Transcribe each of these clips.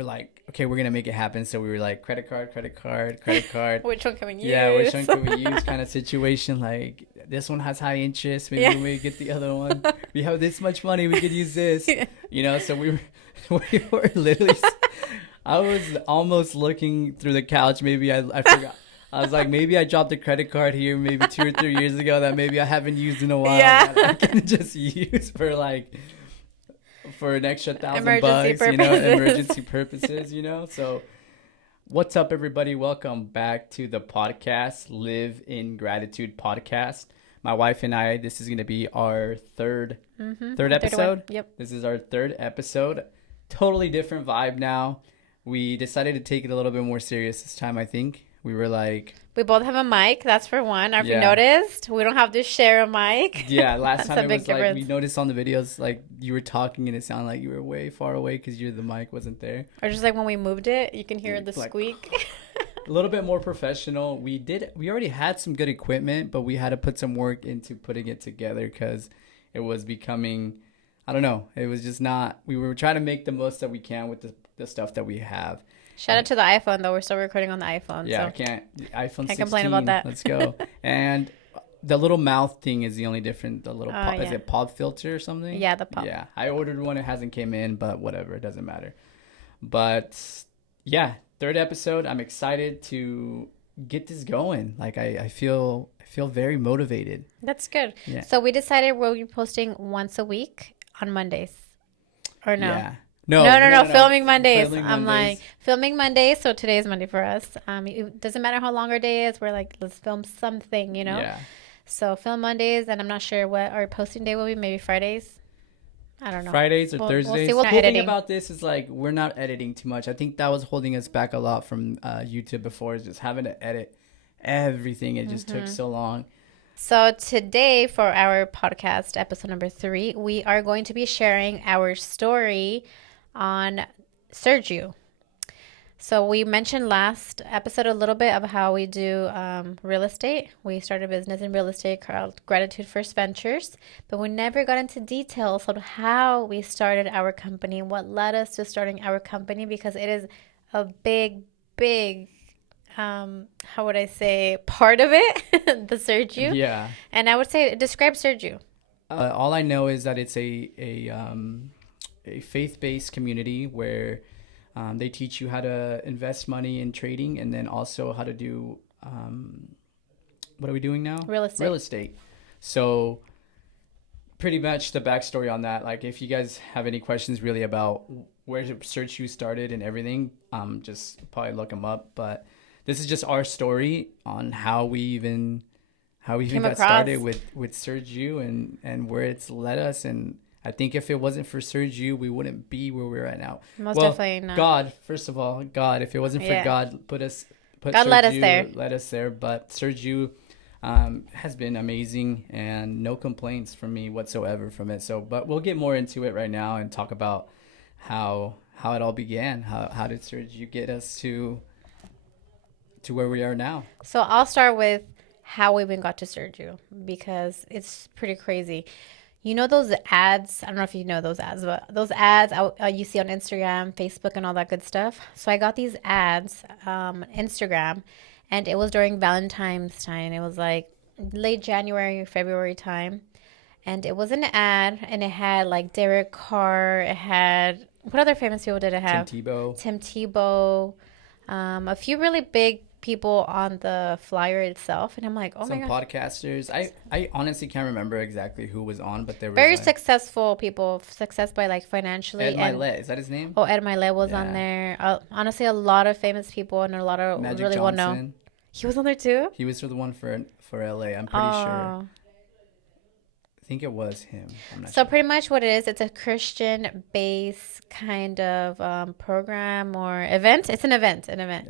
were like, okay, we're gonna make it happen. So we were like, credit card, credit card, credit card. Which one can we use? Yeah, which one can we use? Kind of situation. Like this one has high interest. Maybe we get the other one. We have this much money. We could use this. You know. So we were literally. I was almost looking through the couch. Maybe I forgot. I was like, maybe I dropped a credit card here maybe 2 or 3 years ago that maybe I haven't used in a while. Yeah. That I can just use for an extra $1,000 purposes. you know, emergency purposes, you know. So what's up, everybody? Welcome back to the podcast, Live in Gratitude podcast. My wife and I, this is going to be our third episode. Yep. This is our third episode. Totally different vibe now. We decided to take it a little bit more serious this time, I think. We were like... We both have a mic, that's for one. Have you noticed? We don't have to share a mic. Yeah, last time it was difference. like, we noticed on the videos, like, you were talking and it sounded like you were way far away because the mic wasn't there. Or just like when we moved it, you can hear the like, squeak. A little bit more professional. We already had some good equipment, but we had to put some work into putting it together because it was becoming, I don't know, it was just not, we were trying to make the most that we can with the stuff that we have. Shout out to the iPhone, though. We're still recording on the iPhone. Yeah, so. I can't. iPhone 16. Can't complain about that. Let's go. And the little mouth thing is the only different. The little pop, is it pop filter or something? Yeah, the pop. Yeah, I ordered one. It hasn't came in, but whatever. It doesn't matter. But yeah, third episode. I'm excited to get this going. Like I feel very motivated. That's good. Yeah. So we decided we'll be posting once a week on Mondays. Or no? Yeah. No. Filming Mondays. I'm like, filming Mondays. So today's Monday for us. It doesn't matter how long our day is. We're like, let's film something, you know? Yeah. So film Mondays, and I'm not sure what our posting day will be. Maybe Fridays. I don't know. Fridays or Thursdays. We'll see. The thing about this is like, we're not editing too much. I think that was holding us back a lot from YouTube before, is just having to edit everything. It just took so long. So today for our podcast, episode number 3, we are going to be sharing our story on Sergio. So we mentioned last episode a little bit of how we do real estate. We started a business in real estate called Gratitude First Ventures, but we never got into details of how we started our company, what led us to starting our company, because it is a big how would I say, part of it, the Sergio. Yeah. And I would say, describe Sergio. All I know is that it's a faith-based community where they teach you how to invest money in trading, and then also how to do what are we doing now? Real estate. So pretty much the backstory on that. Like, if you guys have any questions really about where Sergio started and everything, just probably look them up. But this is just our story on how we even got started with Sergio and where it's led us. And I think if it wasn't for Sergio, we wouldn't be where we're at now. Definitely not. God, first of all, God. If it wasn't for God, God Sergio, led us there. But Sergio has been amazing, and no complaints from me whatsoever from it. So, but we'll get more into it right now and talk about how it all began. How did Sergio get us to where we are now? So I'll start with how we even got to Sergio, because it's pretty crazy. You know those ads? I don't know if you know those ads, but those ads you see on Instagram, Facebook, and all that good stuff. So I got these ads on Instagram, and it was during Valentine's time. It was like late January, February time. And it was an ad, and it had like Derek Carr. It had, what other famous people did it have? Tim Tebow. A few really big people on the flyer itself, and I'm like, oh my god, some podcasters. I honestly can't remember exactly who was on, but they were very successful people, success by like financially. Ed Milet, is that his name? Oh, Ed Milet was on there. Honestly, a lot of famous people and a lot of Magic really well known. He was on there too. He was the one for LA. I'm pretty sure. I think it was him. I'm not sure. Pretty much what it is, it's a Christian-based kind of program or event. It's an event. Yeah.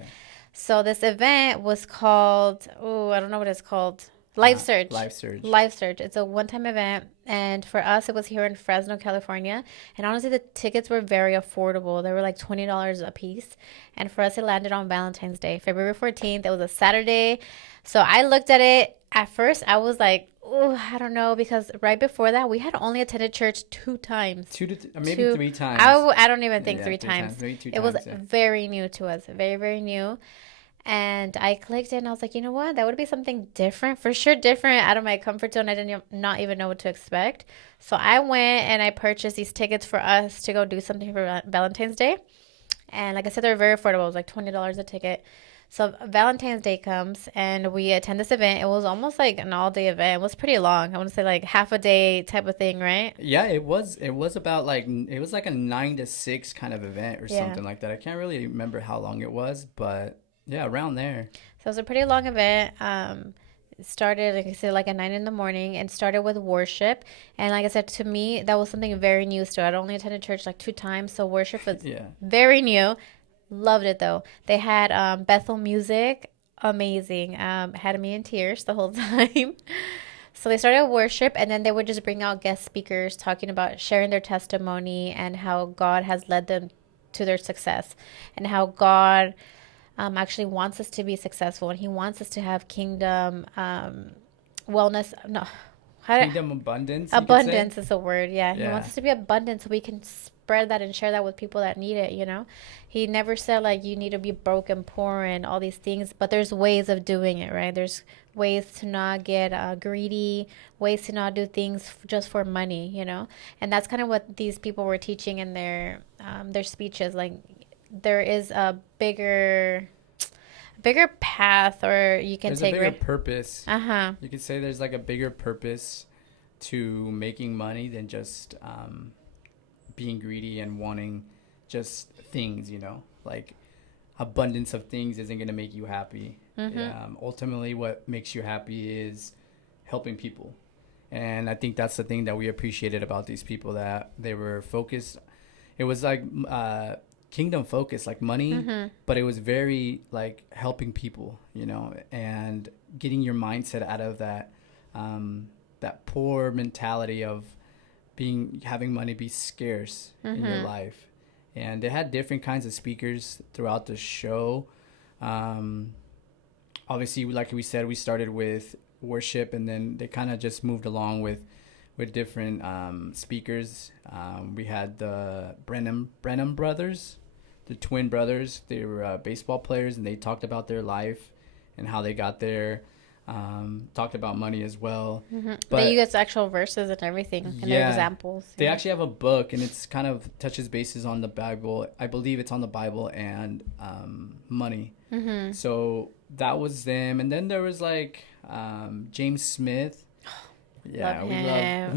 So this event was called, I don't know what it's called. Live Surge. It's a one-time event. And for us, it was here in Fresno, California. And honestly, the tickets were very affordable. They were like $20 a piece. And for us, it landed on Valentine's Day, February 14th. It was a Saturday. So I looked at it. At first, I was like, Oh, I don't know, because right before that we had only attended church 2 times. Maybe Two, 3 times. I don't even think Yeah, three three times. times, maybe two It was times. Yeah. very new to us, very, very new. And I clicked it and I was like, you know what? That would be something different, for sure, different out of my comfort zone. I didn't not even know what to expect. So I went and I purchased these tickets for us to go do something for Valentine's Day. And like I said, they're very affordable. It was like $20 a ticket. So Valentine's Day comes and we attend this event. It was almost like an all day event. It was pretty long. I want to say like half a day type of thing, right? Yeah, it was. It was about like it was like a 9 to 6 kind of event or Yeah. something like that. I can't really remember how long it was, but yeah, around there. So it was a pretty long event. It started, like I said, like at 9 in the morning, and started with worship. And like I said, to me, that was something very new. So I'd only attended church like 2 times, so worship was Yeah. very new. Loved it though. They had Bethel music, amazing. Had me in tears the whole time. So they started worship, and then they would just bring out guest speakers talking about sharing their testimony and how God has led them to their success, and how God actually wants us to be successful, and He wants us to have kingdom wellness. No, Kingdom abundance, you could say. abundance is a word. Yeah, He wants Yeah. us to be abundant so we can spread that and share that with people that need it. He never said like you need to be broke and poor and all these things, but there's ways of doing it, right? There's ways to not get greedy, ways to not do things just for money. And that's kind of what these people were teaching in their speeches. Like there is a bigger path, or you can There's a take bigger purpose. uh-huh. You could say there's like a bigger purpose to making money than just being greedy and wanting just things, like abundance of things isn't going to make you happy. Ultimately, what makes you happy is helping people. And I think that's the thing that we appreciated about these people, that they were focused. It was like kingdom focused, like money, but it was very like helping people, and getting your mindset out of that poor mentality of having money be scarce in your life. And they had different kinds of speakers throughout the show. Obviously, like we said, we started with worship, and then they kind of just moved along with different speakers. We had the Brenham brothers, the twin brothers. They were baseball players, and they talked about their life and how they got there. Talked about money as well. But you get actual verses and everything, and their examples. They actually have a book, and it's kind of touches bases on the Bible. I believe it's on the Bible and money. So that was them. And then there was like James Smith. Yeah,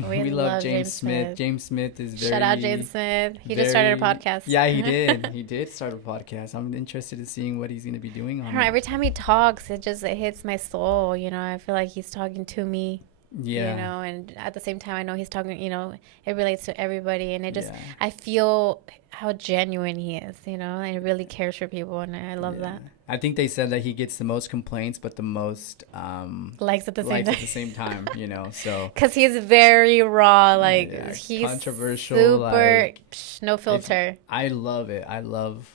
we love James Smith. James Smith is very... Shout out James Smith. He just started a podcast. Yeah, he did. He did start a podcast. I'm interested in seeing what he's going to be doing on it. Every time he talks, it hits my soul. I feel like he's talking to me. Yeah. And at the same time, I know he's talking, it relates to everybody. And I feel how genuine he is, and he really cares for people. And I love that. I think they said that he gets the most complaints, but the most likes at the same time. So. Because he's very raw, he's controversial, super, no filter. I love it. I love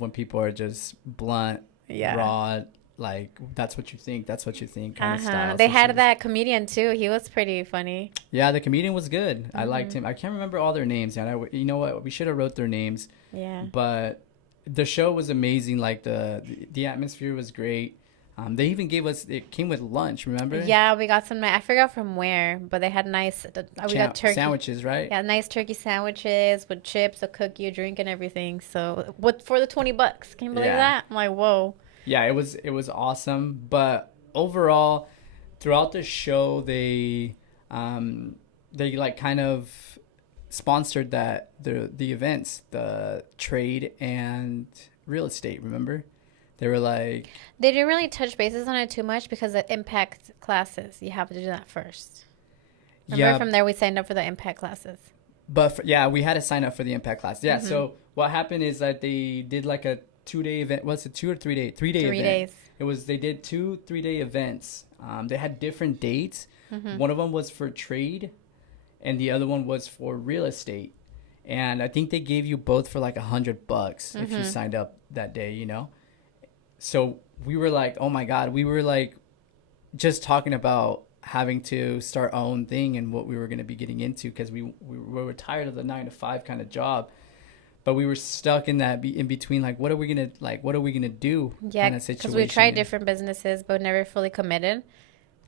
when people are just blunt, raw. Like, that's what you think kind of style. They had that comedian too. He was pretty funny. Yeah, the comedian was good. I liked him. I can't remember all their names, and you know what, we should have wrote their names. Yeah, but the show was amazing. Like the atmosphere was great. They even it came with lunch, remember? Yeah, we got some, I forgot from where, but they had nice, we got turkey sandwiches, right? Yeah, nice turkey sandwiches with chips, a cookie, a drink, and everything. So for the $20? Can you believe that? I'm like, whoa. Yeah, it was awesome. But overall, throughout the show, they like kind of sponsored the events, the trade and real estate. Remember, they were like, they didn't really touch bases on it too much because the impact classes, you have to do that first. Remember, from there we signed up for the impact classes. But we had to sign up for the impact class. Yeah. So what happened is that they did like a 2-day event. Was it 2 or 3 day? 3-day event. 3 days. They did 2 3-day events. They had different dates. One of them was for trade, and the other one was for real estate. And I think they gave you both for like $100 if you signed up that day. So we were like, oh my God, we were like just talking about having to start our own thing and what we were going to be getting into, because we were tired of the 9 to 5 kind of job, but we were stuck in that in between, like what are we gonna do Yeah, kind of because situation. we tried different businesses, but never fully committed.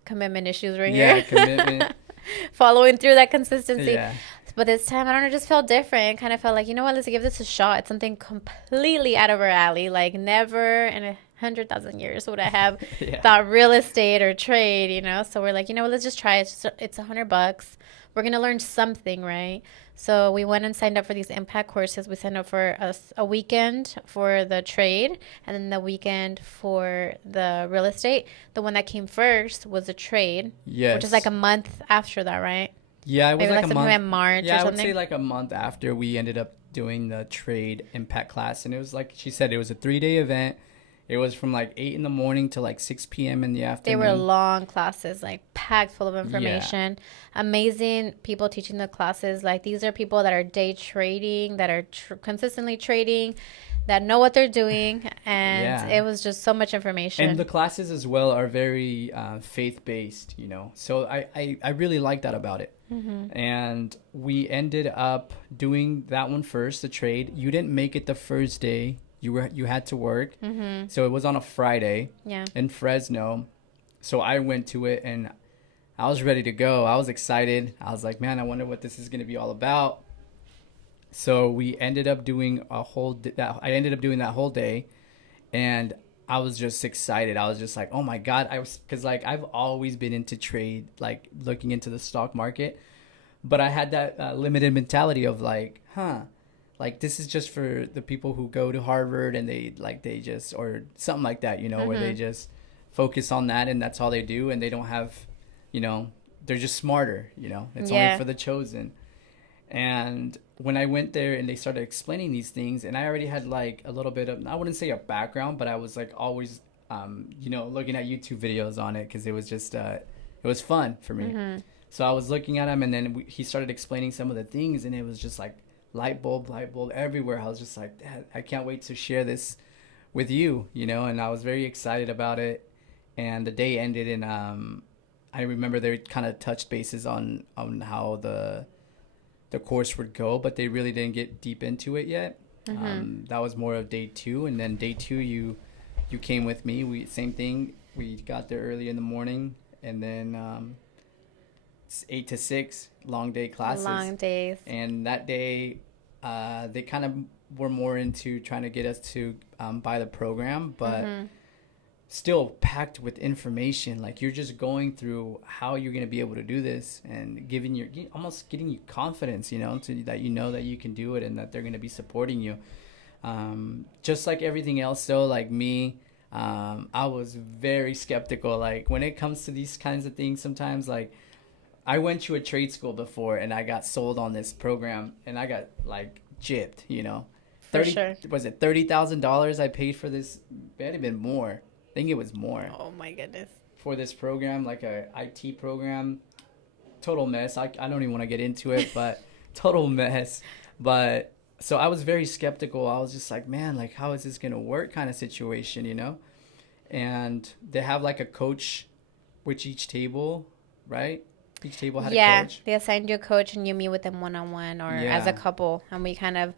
Commitment issues right Yeah, here. commitment. Following through that consistency. Yeah. But this time, I don't know, it just felt different. It kind of felt like, you know what, let's give this a shot. It's something completely out of our alley. Like, never in 100,000 years would I have Yeah. thought real estate or trade, you know? So we're like, you know what, let's just try it. It's $100. We're going to learn something, right? So we went and signed up for these impact courses. We signed up for a weekend for the trade and then the weekend for the real estate. The one that came first was the trade, Yes. which is like a month after that, right? Yeah, it was Maybe like a sometime month. in March Yeah, or I would something. say like a month after we ended up doing the trade impact class, and it was like she said, it was a 3-day event. It was from like 8 in the morning to like 6 p.m. in the They afternoon. were long classes, like packed full of information. Amazing people teaching the classes. Like these are people that are day trading, that are consistently trading, that know what they're doing. And Yeah. it was just so much information. And the classes as well are very faith-based, you know. So I really like that about it. Mm-hmm. And we ended up doing that one first, the trade. You didn't make it the first day. You had to work. Mm-hmm. So it was on a Friday Yeah. in Fresno. So I went to it and I was ready to go. I was excited. I was like, man, I wonder what this is going to be all about. So we ended up doing I ended up doing that whole day, and I was just excited. I was just like, oh my God. Cause like I've always been into trade, like looking into the stock market, but I had that limited mentality of like, like this is just for the people who go to Harvard and they just, or something like that, you know, where they just focus on that and that's all they do. And they don't have, you know, they're just smarter, you know, it's only for the chosen. And when I went there and they started explaining these things, and I already had like a little bit of, I wouldn't say a background, but I was like always, you know, looking at YouTube videos on it because it was just, it was fun for me. Mm-hmm. So I was looking at him, and then he started explaining some of the things, and it was just like light bulb everywhere. I was just like, Dad, I can't wait to share this with you, you know, and I was very excited about it. And the day ended, and I remember they kind of touched bases on how the course would go, but they really didn't get deep into it yet. That was more of day 2, and then day 2 you came with me. Same thing. We got there early in the morning, and then 8 to 6 long day classes. Long days. And that day, they kind of were more into trying to get us to buy the program, but still packed with information. Like you're just going through how you're going to be able to do this and almost getting you confidence, you know, that you know that you can do it and that they're going to be supporting you. Just like everything else though, like me, I was very skeptical. Like when it comes to these kinds of things, sometimes like I went to a trade school before and I got sold on this program and I got like gypped, you know. For sure. Was it $30,000 I paid for this? It had been more. I think it was more. Oh my goodness. For this program, like a IT program. Total mess. I don't even want to get into it, but total mess. But so I was very skeptical. I was just like, man, like how is this going to work kind of situation, you know? And they have like a coach with each table, right? Each table had a coach. They assigned you a coach and you meet with them one-on-one or as Yeah. a couple, and we kind of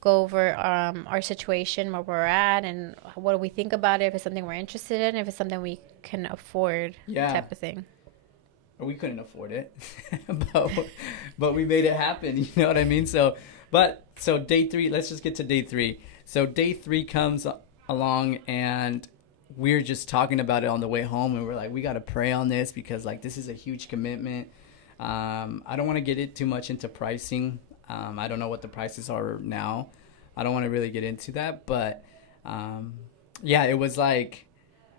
go over our situation, where we're at, and what do we think about it, if it's something we're interested in, if it's something we can afford, type of thing. We couldn't afford it, but we made it happen. You know what I mean? So day 3, let's just get to day 3. So day 3 comes along and we're just talking about it on the way home, and we're like, we got to pray on this because like this is a huge commitment. I don't want to get it too much into pricing. I don't know what the prices are now. I don't want to really get into that, but it was like,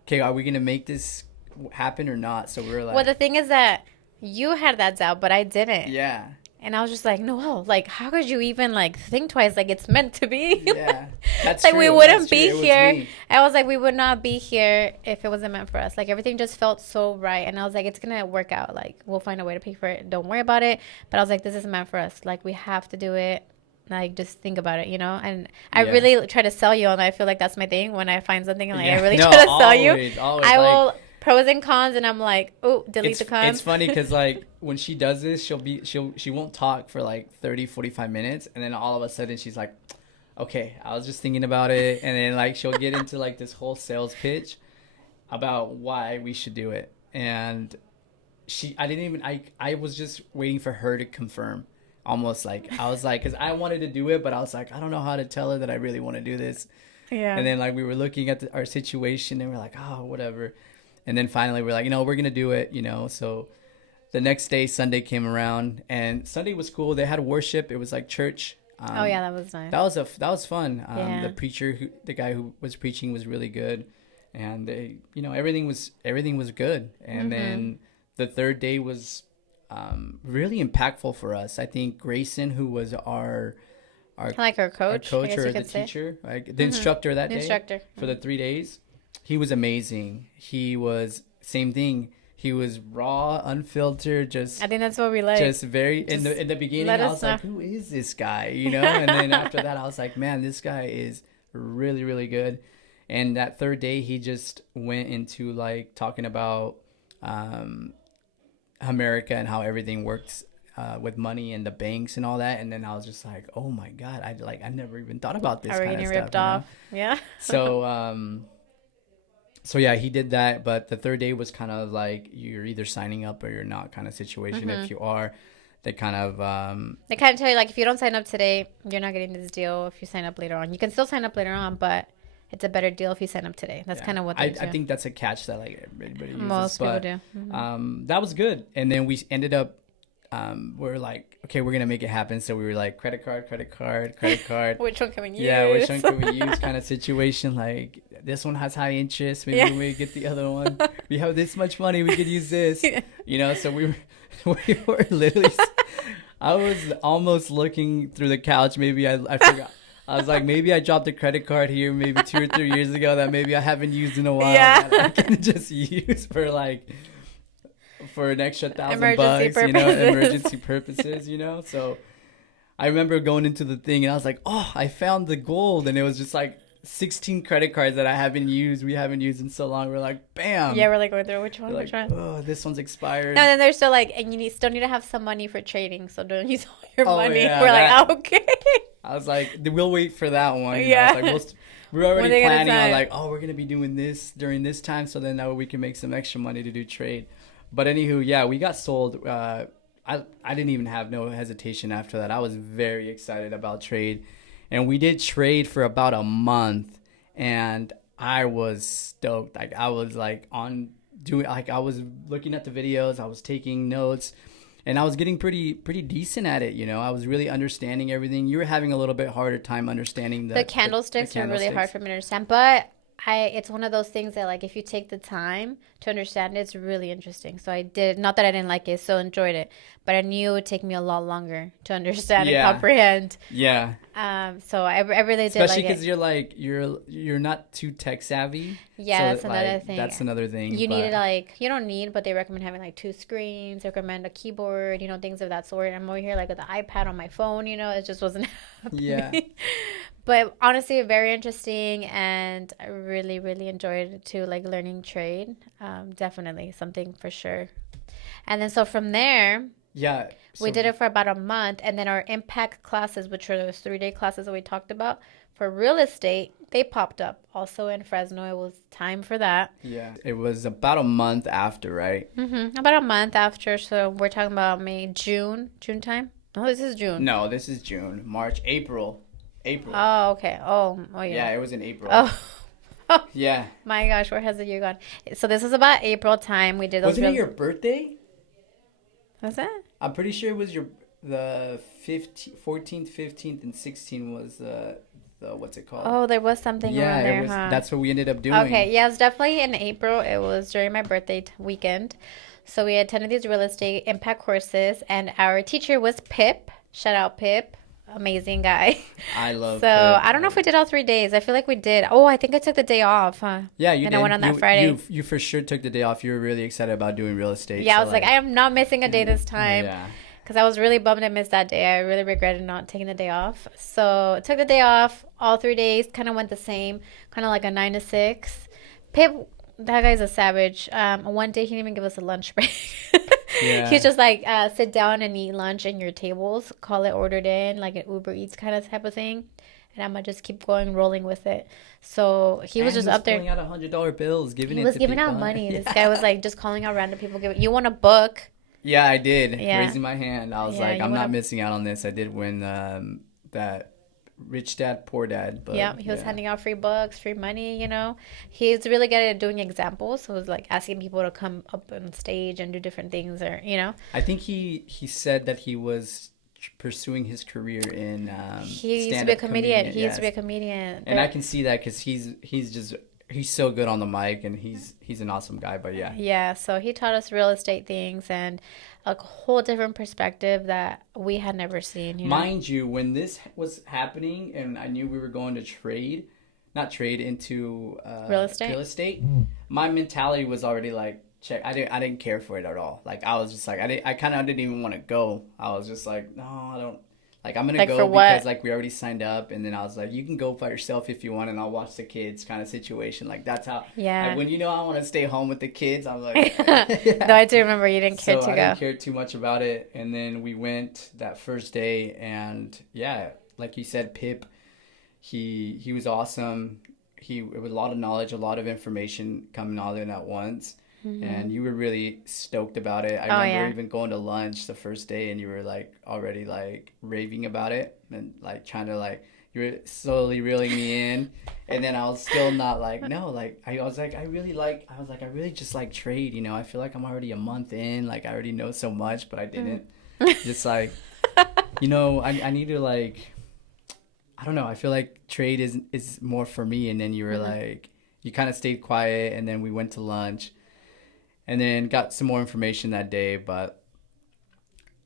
okay, are we gonna make this happen or not? So we were like, well, the thing is that you had that doubt, but I didn't. Yeah. And I was just like, no, like, how could you even, like, think twice? Like, it's meant to be. Yeah, that's like, true. we wouldn't That's be true. here. I was like, we would not be here if it wasn't meant for us. Like, everything just felt so right. And I was like, it's going to work out. Like, we'll find a way to pay for it. Don't worry about it. But I was like, this is meant for us. Like, we have to do it. Like, just think about it, you know? And I really try to sell you on that. I feel like that's my thing. When I find something, like, I really try to sell you. Always, I will pros and cons, and I'm like, oh, delete the cons. It's funny because like when she does this, she won't talk for like 30-45 minutes, and then all of a sudden she's like, okay, I was just thinking about it, and then like she'll get into like this whole sales pitch about why we should do it, and I was just waiting for her to confirm. Almost like I was like, because I wanted to do it, but I was like, I don't know how to tell her that I really want to do this. Yeah. And then like we were looking at our situation, and we're like, oh, whatever. And then finally we're like, we're gonna do it. So the next day, Sunday came around, and Sunday was cool. They had worship. It was like church. Oh yeah, that was nice. That was fun. Yeah. The guy who was preaching was really good, and they, everything was good. And then the third day was really impactful for us. I think Grayson, who was our like our coach or the teacher, like the instructor that day for the 3 days, he was amazing. He was same thing. He was raw, unfiltered, just. I think that's what we like. Just very in the beginning, I was like, "Who is this guy?" And then after that, I was like, "Man, this guy is really, really good." And that third day, he just went into like talking about America and how everything works with money and the banks and all that. And then I was just like, "Oh my God, I never even thought about this kind of stuff." Ripped off, yeah. So yeah, he did that, but the third day was kind of like you're either signing up or you're not kind of situation. If you are, they kind of tell you like if you don't sign up today, you're not getting this deal. If you sign up later on, you can still sign up later on, but it's a better deal if you sign up today. That's kind of what they do. I think that's a catch that like everybody uses. Most people do. That was good, and then we ended up. We're like, okay, we're gonna make it happen. So we were like, credit card. Which one can we use? Yeah, which one can we use? Kind of situation. Like this one has high interest. Maybe we get the other one. We have this much money. We could use this. So we were literally. I was almost looking through the couch. Maybe I forgot. I was like, maybe I dropped a credit card here maybe 2 or 3 years ago that maybe I haven't used in a while. Yeah. That I can just use for an extra $1,000 bucks, purposes. Emergency purposes, So I remember going into the thing and I was like, oh, I found the gold. And it was just like 16 credit cards that we haven't used in so long. We're like, bam. Yeah, we're like going through which one. Oh, this one's expired. No, then they're still like, and you still need to have some money for trading, so don't use all your money. Yeah, we're like, okay. I was like, we'll wait for that one. Yeah. I was like, we're already planning on like, oh, we're gonna be doing this during this time, so then that way we can make some extra money to do trade. But anywho, yeah, we got sold. I didn't even have no hesitation after that. I was very excited about trade. And we did trade for about a month. And I was stoked. Like I was like I was looking at the videos. I was taking notes. And I was getting pretty decent at it, I was really understanding everything. You were having a little bit harder time understanding the candlesticks are really hard for me to understand. But it's one of those things that like if you take the time to understand it, it's really interesting. So I did, not that I didn't like it, still enjoyed it, but I knew it would take me a lot longer to understand and comprehend. Yeah. So I really did, especially because you're not too tech savvy. Yeah, so that's another thing. That's another thing. You need you don't need, but they recommend having like 2 screens. They recommend a keyboard, things of that sort. I'm over here like with the iPad on my phone. It just wasn't happening. Yeah. But honestly, very interesting, and I really, really enjoyed it too, like learning trade. Definitely something for sure. And then so from there, we did it for about a month, and then our impact classes, which are those 3-day classes that we talked about for real estate, they popped up also in Fresno. It was time for that. Yeah, it was about a month after, right? About a month after. So we're talking about June time. No, this is June. No, this is June, March, April. Oh, okay. Oh, yeah. Yeah, it was in April. Oh. Yeah. My gosh, where has the year gone? So this was about April time. We did those. Wasn't it your birthday? Was it? I'm pretty sure it was the 14th, 15th, and 16th was the what's it called? Oh, there was something around there, huh? That's what we ended up doing. Okay, yeah, it was definitely in April. It was during my birthday weekend. So we attended these real estate impact courses, and our teacher was Pip. Shout out Pip. Amazing guy. I love So Pip. I don't know if we did all 3 days. I feel like we did. Oh, I think I took the day off, huh? Yeah, you did. And I went on that Friday. You for sure took the day off. You were really excited about doing real estate. Yeah, so I was like, I am not missing a day this time. Yeah. Because I was really bummed I missed that day. I really regretted not taking the day off. So I took the day off. All 3 days kind of went the same. Kind of like a 9 to 6. Pip that guy's a savage. One day he didn't even give us a lunch break. He's Yeah. just like, sit down and eat lunch in your tables, call it ordered in, like an Uber Eats kind of type of thing. And I'm gonna just keep going, rolling with it. So he was And he just was up there. pulling out $100 bills, giving He it was to giving out people. money. This guy was Yeah. like just calling out random people. Giving, you want a book? Yeah, I did. Yeah, Raising my hand. I was yeah. like, You I'm want not a missing out on this. I did win that Rich Dad, Poor Dad book. yeah, he was Yeah. handing out free books, free money, you know. He's really good at doing examples. So it was like asking people to come up on stage and do different things or, you know. I think he said that he was pursuing his career in He used to be a stand-up comedian. comedian. He used to be a Yes. comedian. And I can see that because he's just he's so good on the mic and he's an awesome guy. But yeah, Yeah, so he taught us real estate things and a whole different perspective that we had never seen, you know. mind you, when this was happening and I knew we were going to trade, not trade into Real estate? real estate, my mentality was already like, check. I didn't care for it at all. Like I was just like I kind of didn't even want to go. I was just like, no, I don't. Like I'm gonna Like for go because what? like we already signed up, and then I was like, you can go by yourself if you want, and I'll watch the kids kind of situation. Like that's how. Yeah. Like when you know I want to stay home with the kids, I'm like, Though I do remember you didn't care so to I go. didn't care too much about it, and then we went that first day, and yeah, like you said, Pip, he was awesome. It was a lot of knowledge, a lot of information coming all in at once, and you were really stoked about it. I Oh remember yeah. even going to lunch the first day, and you were like already like raving about it, and like trying to like you were slowly reeling me in, and then I was still not like no, like I was like I really just like trade, you know. I feel like I'm already a month in, like I already know so much, but I didn't. Just like I need to like I don't know. I feel like trade is more for me. And then you were like, you kind of stayed quiet, and then we went to lunch, and then got some more information that day. But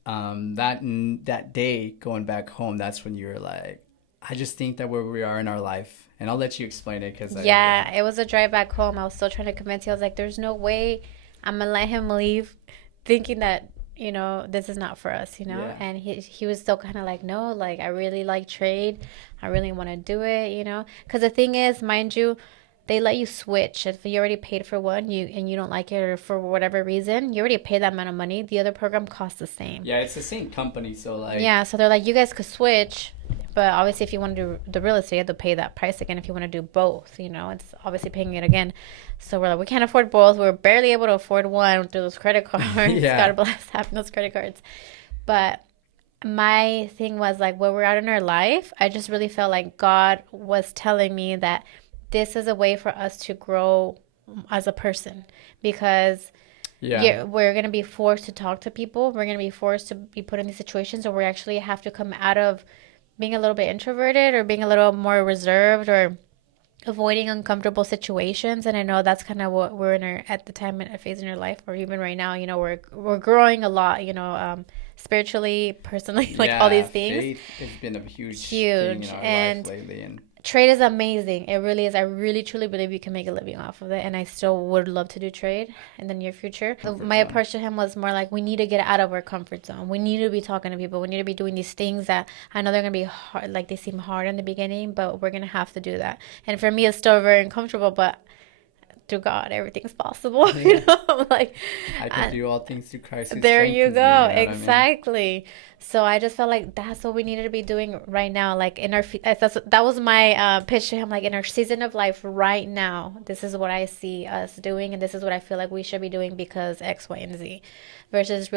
that day going back home, that's when you were like, I just think that where we are in our life, and I'll let you explain it because Yeah, it was a drive back home. I was still trying to convince you. I was like, there's no way I'm gonna let him leave thinking that, you know, this is not for us, you know? yeah, And he was still kind of like, no, like I really like trade. I really want to do it, you know? Because the thing is, mind you, they let you switch. If you already paid for one, you don't like it or for whatever reason, you already paid that amount of money. The other program costs the same. yeah, it's the same company, so like Yeah, so they're like, you guys could switch, but obviously, if you want to do the real estate, you have to pay that price again. If you want to do both, you know, it's obviously paying it again. So we're like, we can't afford both. We're barely able to afford one through those credit cards. yeah, God bless having those credit cards. But my thing was like, where we're at in our life, I just really felt like God was telling me that this is a way for us to grow as a person because yeah, we're going to be forced to talk to people. We're going to be forced to be put in these situations where we actually have to come out of being a little bit introverted or being a little more reserved or avoiding uncomfortable situations. And I know that's kind of what we're in our, at the time in a phase in our life, or even right now, you know, we're growing a lot, you know, spiritually, personally, like all these yeah. things. Faith has been a huge thing in Huge. our And life lately, and trade is amazing. It really is. I really truly believe you can make a living off of it, and I still would love to do trade in the near future. comfort My zone. approach to him was more like, we need to get out of our comfort zone. We need to be talking to people. We need to be doing these things that I know they're gonna be hard, like they seem hard in the beginning, but we're gonna have to do that. And for me, it's still very uncomfortable, but through God, everything's possible. You Yeah. know, like I can do all things through Christ who there you strengthens me. go. You know what I mean? Exactly. So I just felt like that's what we needed to be doing right now. Like in our, that was my pitch to him. Like in our season of life right now, this is what I see us doing, and this is what I feel like we should be doing because X, Y, and Z. Versus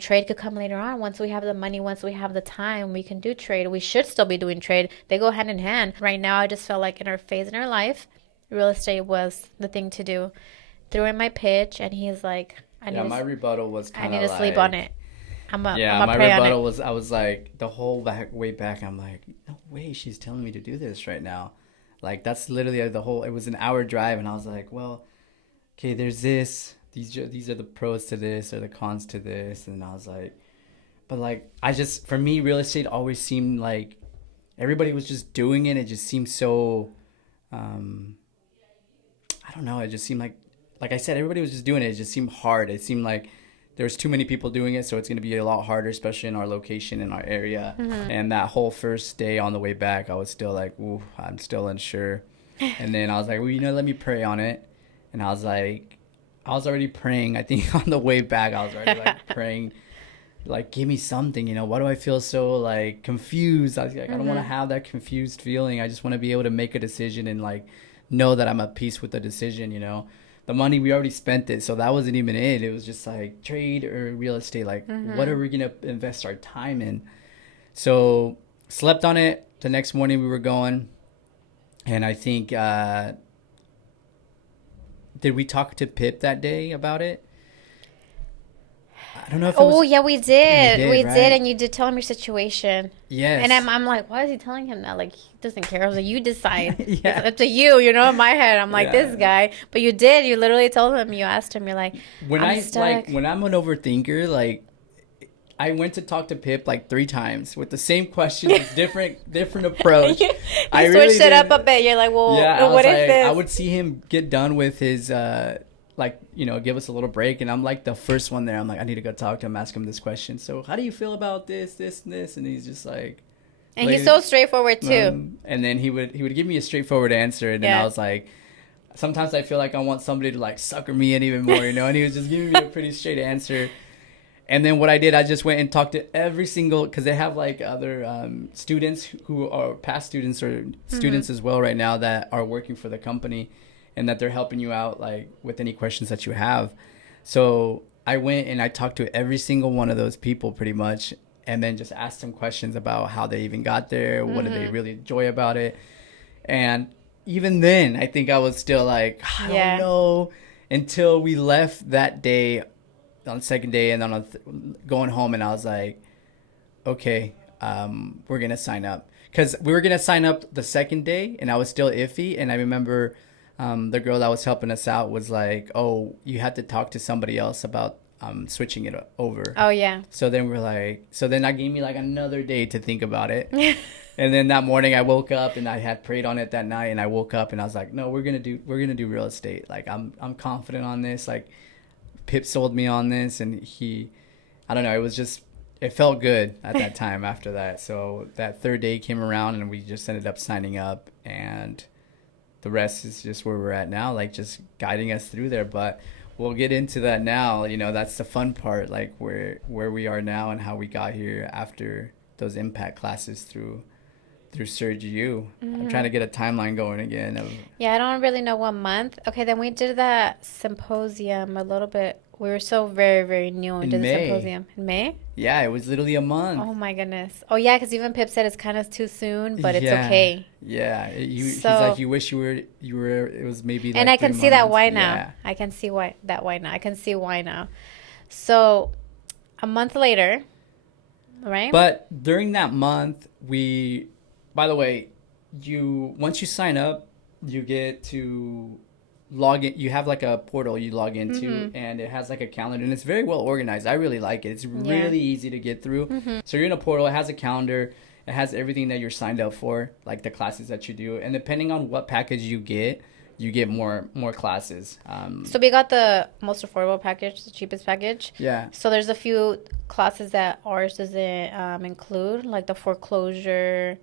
trade could come later on. Once we have the money, once we have the time, we can do trade. We should still be doing trade. They go hand in hand. Right now, I just felt like in our phase in our life, real estate was the thing to do. Threw in my pitch, and he's like, Yeah, my rebuttal was I kind need of to sleep on like, it. I'm a, yeah, I'm a my pray on rebuttal it. was, I was like, the whole way back, I'm like, no way, she's telling me to do this right now. Like, that's literally the whole, it was an hour drive, and I was like, well, okay, there's this, these are the pros to this, or the cons to this, and I was like, but like, for me, real estate always seemed like, everybody was just doing it, it just seemed so, um, I don't know, it just seemed like I said, everybody was just doing it. It just seemed hard. It seemed like there was too many people doing it, so it's going to be a lot harder, especially in our location, in our area. And that whole first day on the way back, I was still like, ooh, I'm still unsure. And then I was like, well, let me pray on it. And I was like, I was already praying. I think on the way back, I was already like praying, like, give me something, you know. Why do I feel so like confused? I was like, I don't want to have that confused feeling. I just want to be able to make a decision and like know that I'm at peace with the decision, you know. The money, we already spent it, so that wasn't even it. It was just like trade or real estate. Like, what are we gonna invest our time in? So slept on it. The next morning we were going, and I think did we talk to Pip that day about it? I don't know if it Oh was. yeah, we We did. did, We did, right? and you did tell him your situation. And Yes. I'm like, why is he telling him that? Like, he doesn't care. I was like, you decide. It's Yeah. up to you, you know, in my head. I'm like, this Yeah. guy. But you did. You literally told him, you asked him, you're like, I'm stuck. When I'm an overthinker, like I went to talk to Pip like 3 times with the same questions, different approach. you I switched really it up did. a bit. You're like, well, Yeah, I was what is like, this? I would see him get done with his like, you know, give us a little break, and I'm like the first one there. I'm like, I need to go talk to him, ask him this question. So how do you feel about this and this? And he's just like, And he's so straightforward too. and then he would give me a straightforward answer, and then Yeah. I was like, sometimes I feel like I want somebody to like sucker me in even more, you know. And he was just giving me a pretty straight answer. And then what I did, I just went and talked to every single, because they have like other students who are past students or students as well right now that are working for the company, and that they're helping you out like with any questions that you have. So I went and I talked to every single one of those people pretty much, and then just asked them questions about how they even got there, what do they really enjoy about it. And even then, I think I was still like, I Yeah. don't know, until we left that day on the second day, and then going home, and I was like, okay, we're gonna sign up, because we were gonna sign up the second day, and I was still iffy. And I remember the girl that was helping us out was like, oh, you had to talk to somebody else about switching it over. Oh, yeah. So then we're like, so then that gave me like another day to think about it. And then that morning I woke up, and I had prayed on it that night, and I woke up and I was like, no, we're gonna do real estate. Like I'm confident on this. Like Pip sold me on this, and I don't know, it felt good at that time after that. So that third day came around, and we just ended up signing up, and the rest is just where we're at now, like just guiding us through there. But we'll get into that now. You know, that's the fun part, like where we are now and how we got here after those impact classes through Surge U. I'm trying to get a timeline going again of Yeah, I don't really know what month. Okay, then we did that symposium a little bit. We were so very, very new and In did the May. symposium in May. yeah, it was literally a month. Oh my goodness. Oh yeah, because even Pip said it's kind of too soon, but it's Yeah. okay. Yeah, he's So- like, you wish you were. It was maybe. Like And I can 3 see that months. why now. Yeah. I can see why now. I can see why now. So, a month later, right? But during that month, by the way, once you sign up, you get to log in. You have like a portal you log into, and it has like a calendar, and it's very well organized. I really like it. It's really easy to get through. So you're in a portal. It has a calendar. It has everything that you're signed up for, like the classes that you do, and depending on what package you get more classes. So we got the most affordable package, the cheapest package. Yeah. So there's a few classes that ours doesn't include, like the foreclosure.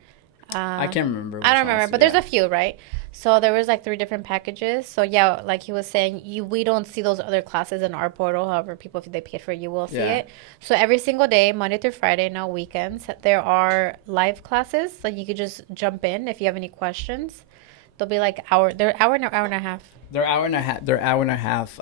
I can't remember. I don't which remember, ones, but there's a few, right? So there was like 3 different packages. So yeah, like he was saying, we don't see those other classes in our portal. However, people, if they paid for it, you will see Yeah. it. So every single day, Monday through Friday, no weekends, there are live classes. Like you could just jump in if you have any questions. They'll be like they're hour and a half. They're hour and a half. They're hour and a half.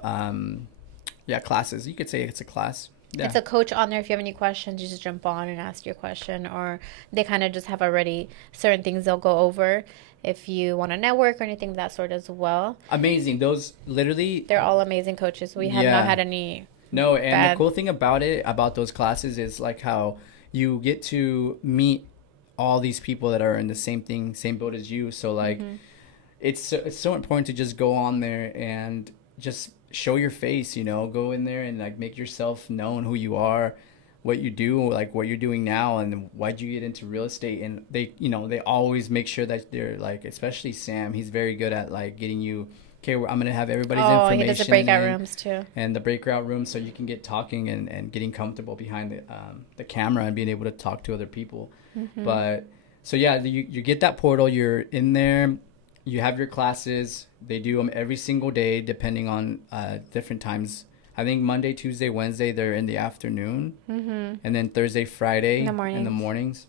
Yeah, classes. You could say it's a class. Yeah. It's a coach on there. If you have any questions, you just jump on and ask your question, or they kind of just have already certain things they'll go over. If you want to network or anything of that sort as well, Amazing. Those literally. they're all amazing coaches. We have Yeah. not had any. No, and bad. the cool thing about those classes is like how you get to meet all these people that are in the same boat as you. So like, it's so important to just go on there and just show your face, you know, go in there and like make yourself known, who you are, what you do, like what you're doing now, and why'd you get into real estate. And they, you know, they always make sure that they're like, especially Sam, he's very good at like getting you, okay, I'm gonna have everybody's information. He does the breakout in, rooms too. and the breakout room, so you can get talking and getting comfortable behind the camera and being able to talk to other people. But so yeah, you get that portal, you're in there. you have your classes. They do them every single day, depending on different times. I think Monday, Tuesday, Wednesday, they're in the afternoon. And then Thursday, In the Friday in the mornings. mornings.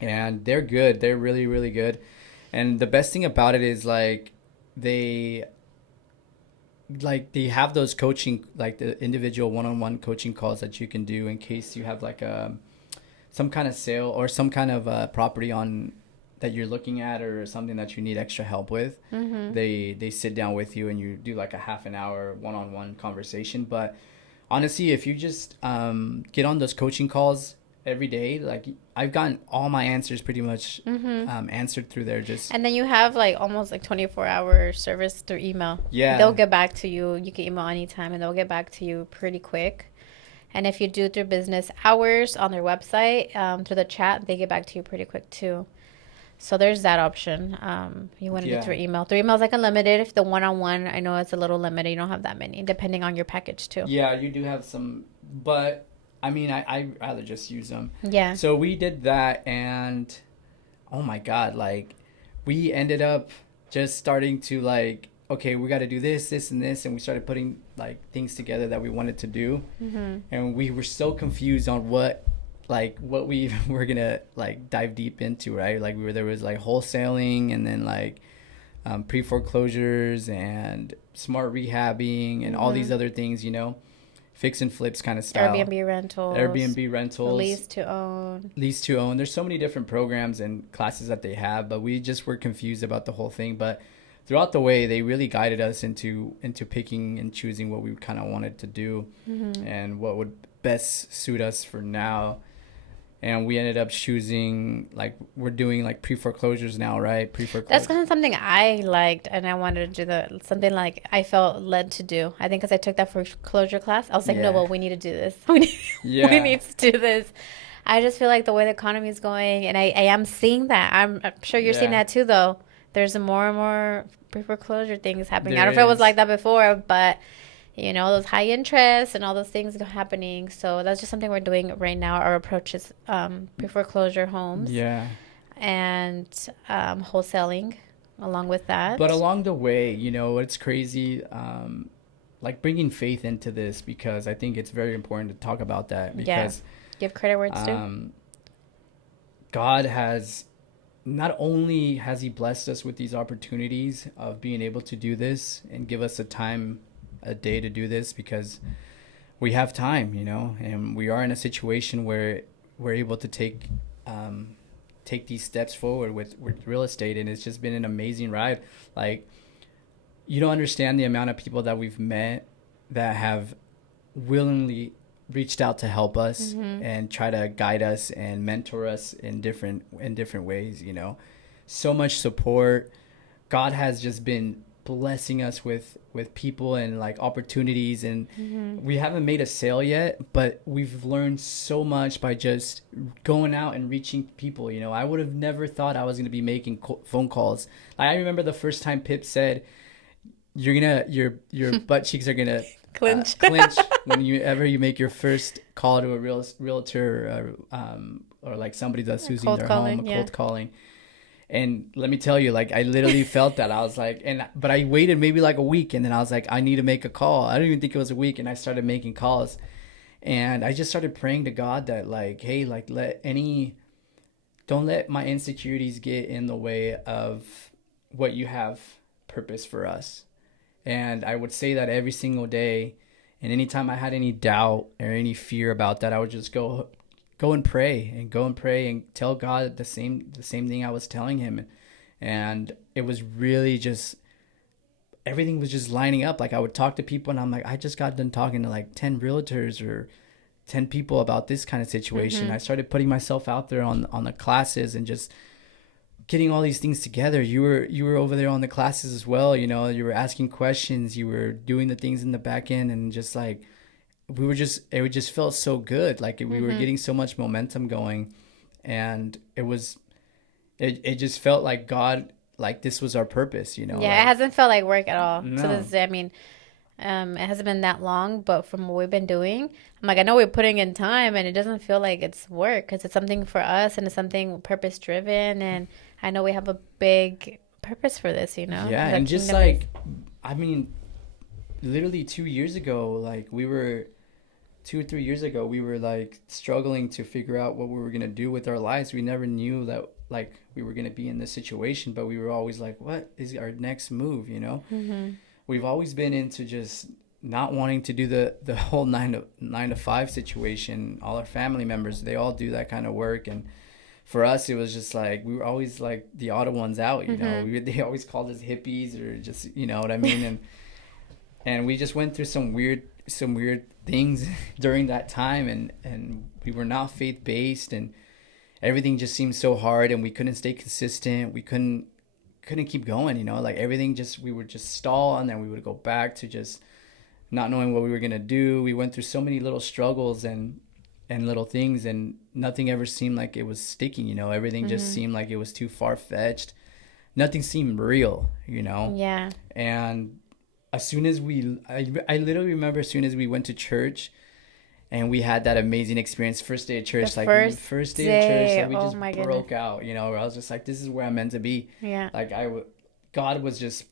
And they're good. They're really, really good. And the best thing about it is they they have those coaching, like the individual one-on-one coaching calls that you can do in case you have like some kind of sale or some kind of property on that you're looking at or something that you need extra help with. They sit down with you and you do like a half an hour one-on-one conversation. But honestly, if you just get on those coaching calls every day, like I've gotten all my answers pretty much answered through there. Just And then you have like almost like 24-hour service through email. yeah, They'll get back to you. You can email anytime and they'll get back to you pretty quick. And if you do through business hours on their website, through the chat, they get back to you pretty quick too. So there's that option. You want to do yeah, through email. Through email is like unlimited. If the one-on-one, I know it's a little limited. You don't have that many, depending on your package too. yeah. You do have some, but I mean, I rather just use them. Yeah. So we did that, and oh my god, like we ended up just starting to like, okay, we got to do this, this, and this, and we started putting like things together that we wanted to do, and we were so confused on what we were gonna like dive deep into, right? Like there was like wholesaling, and then like pre foreclosures and smart rehabbing and all these other things, fix and flips kind of style. Airbnb rentals, lease to own. There's so many different programs and classes that they have, but we just were confused about the whole thing. But throughout the way, they really guided us into picking and choosing what we kind of wanted to do and what would best suit us for now. And we ended up choosing, like, we're doing like pre-foreclosures now, right? That's kind of something I liked, and I wanted to do something like I felt led to do. I think because I took that foreclosure class, I was like, no, well, we need to do this. We need to do this. I just feel like the way the economy is going, and I am seeing that. I'm sure you're seeing that too, though. There's more and more pre-foreclosure things happening. I don't know if it was like that before, but those high interest and all those things happening. So that's just something we're doing right now. Our approach is pre-foreclosure homes. Yeah. And wholesaling along with that. But along the way, it's crazy, like bringing faith into this, because I think it's very important to talk about that, because give credit where it's due. God has not only has he blessed us with these opportunities of being able to do this and give us a day to do this, because we have time, and we are in a situation where we're able to take these steps forward with real estate. And it's just been an amazing ride. Like, you don't understand the amount of people that we've met that have willingly reached out to help us and try to guide us and mentor us in different ways. So much support. God has just been blessing us with people and like opportunities, and we haven't made a sale yet, but we've learned so much by just going out and reaching people. I would have never thought I was going to be making phone calls. Like, I remember the first time Pip said, your butt cheeks are gonna clinch when you make your first call to a realtor or like somebody that's using their home, cold calling. And let me tell you, like, I literally felt that. I was like, but I waited maybe like a week, and then I was like, I need to make a call. I don't even think it was a week, and I started making calls, and I just started praying to God that, like, hey, like, don't let my insecurities get in the way of what you have purpose for us. And I would say that every single day, and anytime I had any doubt or any fear about that, I would just go and pray and tell God the same thing I was telling him. And it was really just, everything was just lining up. Like, I would talk to people and I'm like, I just got done talking to like 10 realtors or 10 people about this kind of situation. I started putting myself out there on the classes and just getting all these things together. You were over there on the classes as well. You were asking questions, you were doing the things in the back end, and just like, it just felt so good. Like, we were getting so much momentum going, and it just felt like God, like, this was our purpose, Yeah, like, it hasn't felt like work at all. No. So this, I mean, it hasn't been that long, but from what we've been doing, I'm like, I know we're putting in time, and it doesn't feel like it's work, because it's something for us, and it's something purpose driven, and I know we have a big purpose for this, you know? Yeah, The and just kingdom is. like, I mean, literally 2 years ago, like 2 or 3 years ago, we were like struggling to figure out what we were gonna do with our lives. We never knew that like we were gonna be in this situation, but we were always like, what is our next move? You know, Mm-hmm. we've always been into just not wanting to do the whole nine to five situation. All our family members, they all do that kind of work, and for us, it was just like we were always like the odd ones out. You know, Mm-hmm. they always called us hippies or just, you know what I mean, and we just went through some weird things during that time, and we were not faith based, and everything just seemed so hard, and we couldn't stay consistent. We couldn't keep going, you know, like everything just, we would just stall, and then we would go back to just not knowing what we were gonna do. We went through so many little struggles and little things, and nothing ever seemed like it was sticking, you know. Everything just Mm-hmm. seemed like it was too far-fetched. Nothing seemed real, you know. Yeah. And as soon as I literally remember as soon as we went to church and we had that amazing experience, first day of The church, like first first day of church, day. like we Oh just my goodness. broke out, you know. Where I was just like, this is where I'm meant to be. Yeah. Like God was just,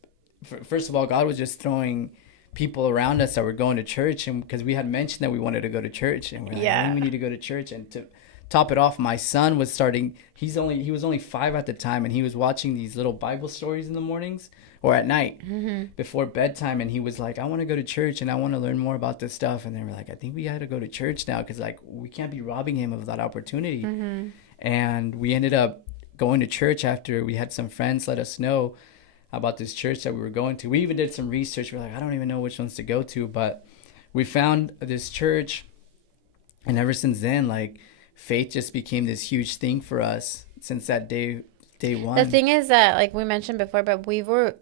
first of all, God was just throwing people around us that were going to church, and because we had mentioned that we wanted to go to church, and we're like, I Yeah. think we need to go to church. And to top it off, my son was starting. He was only 5 at the time, and he was watching these little Bible stories in the mornings or at night Mm-hmm. before bedtime, and he was like, I want to go to church and I want to learn more about this stuff. And then we're like, I think we got to go to church now, because like we can't be robbing him of that opportunity. Mm-hmm. And we ended up going to church after we had some friends let us know about this church that we were going to. We even did some research. We're like, I don't even know which ones to go to, but we found this church, and ever since then, like, faith just became this huge thing for us since that day The one. thing is that, like we mentioned before, but we were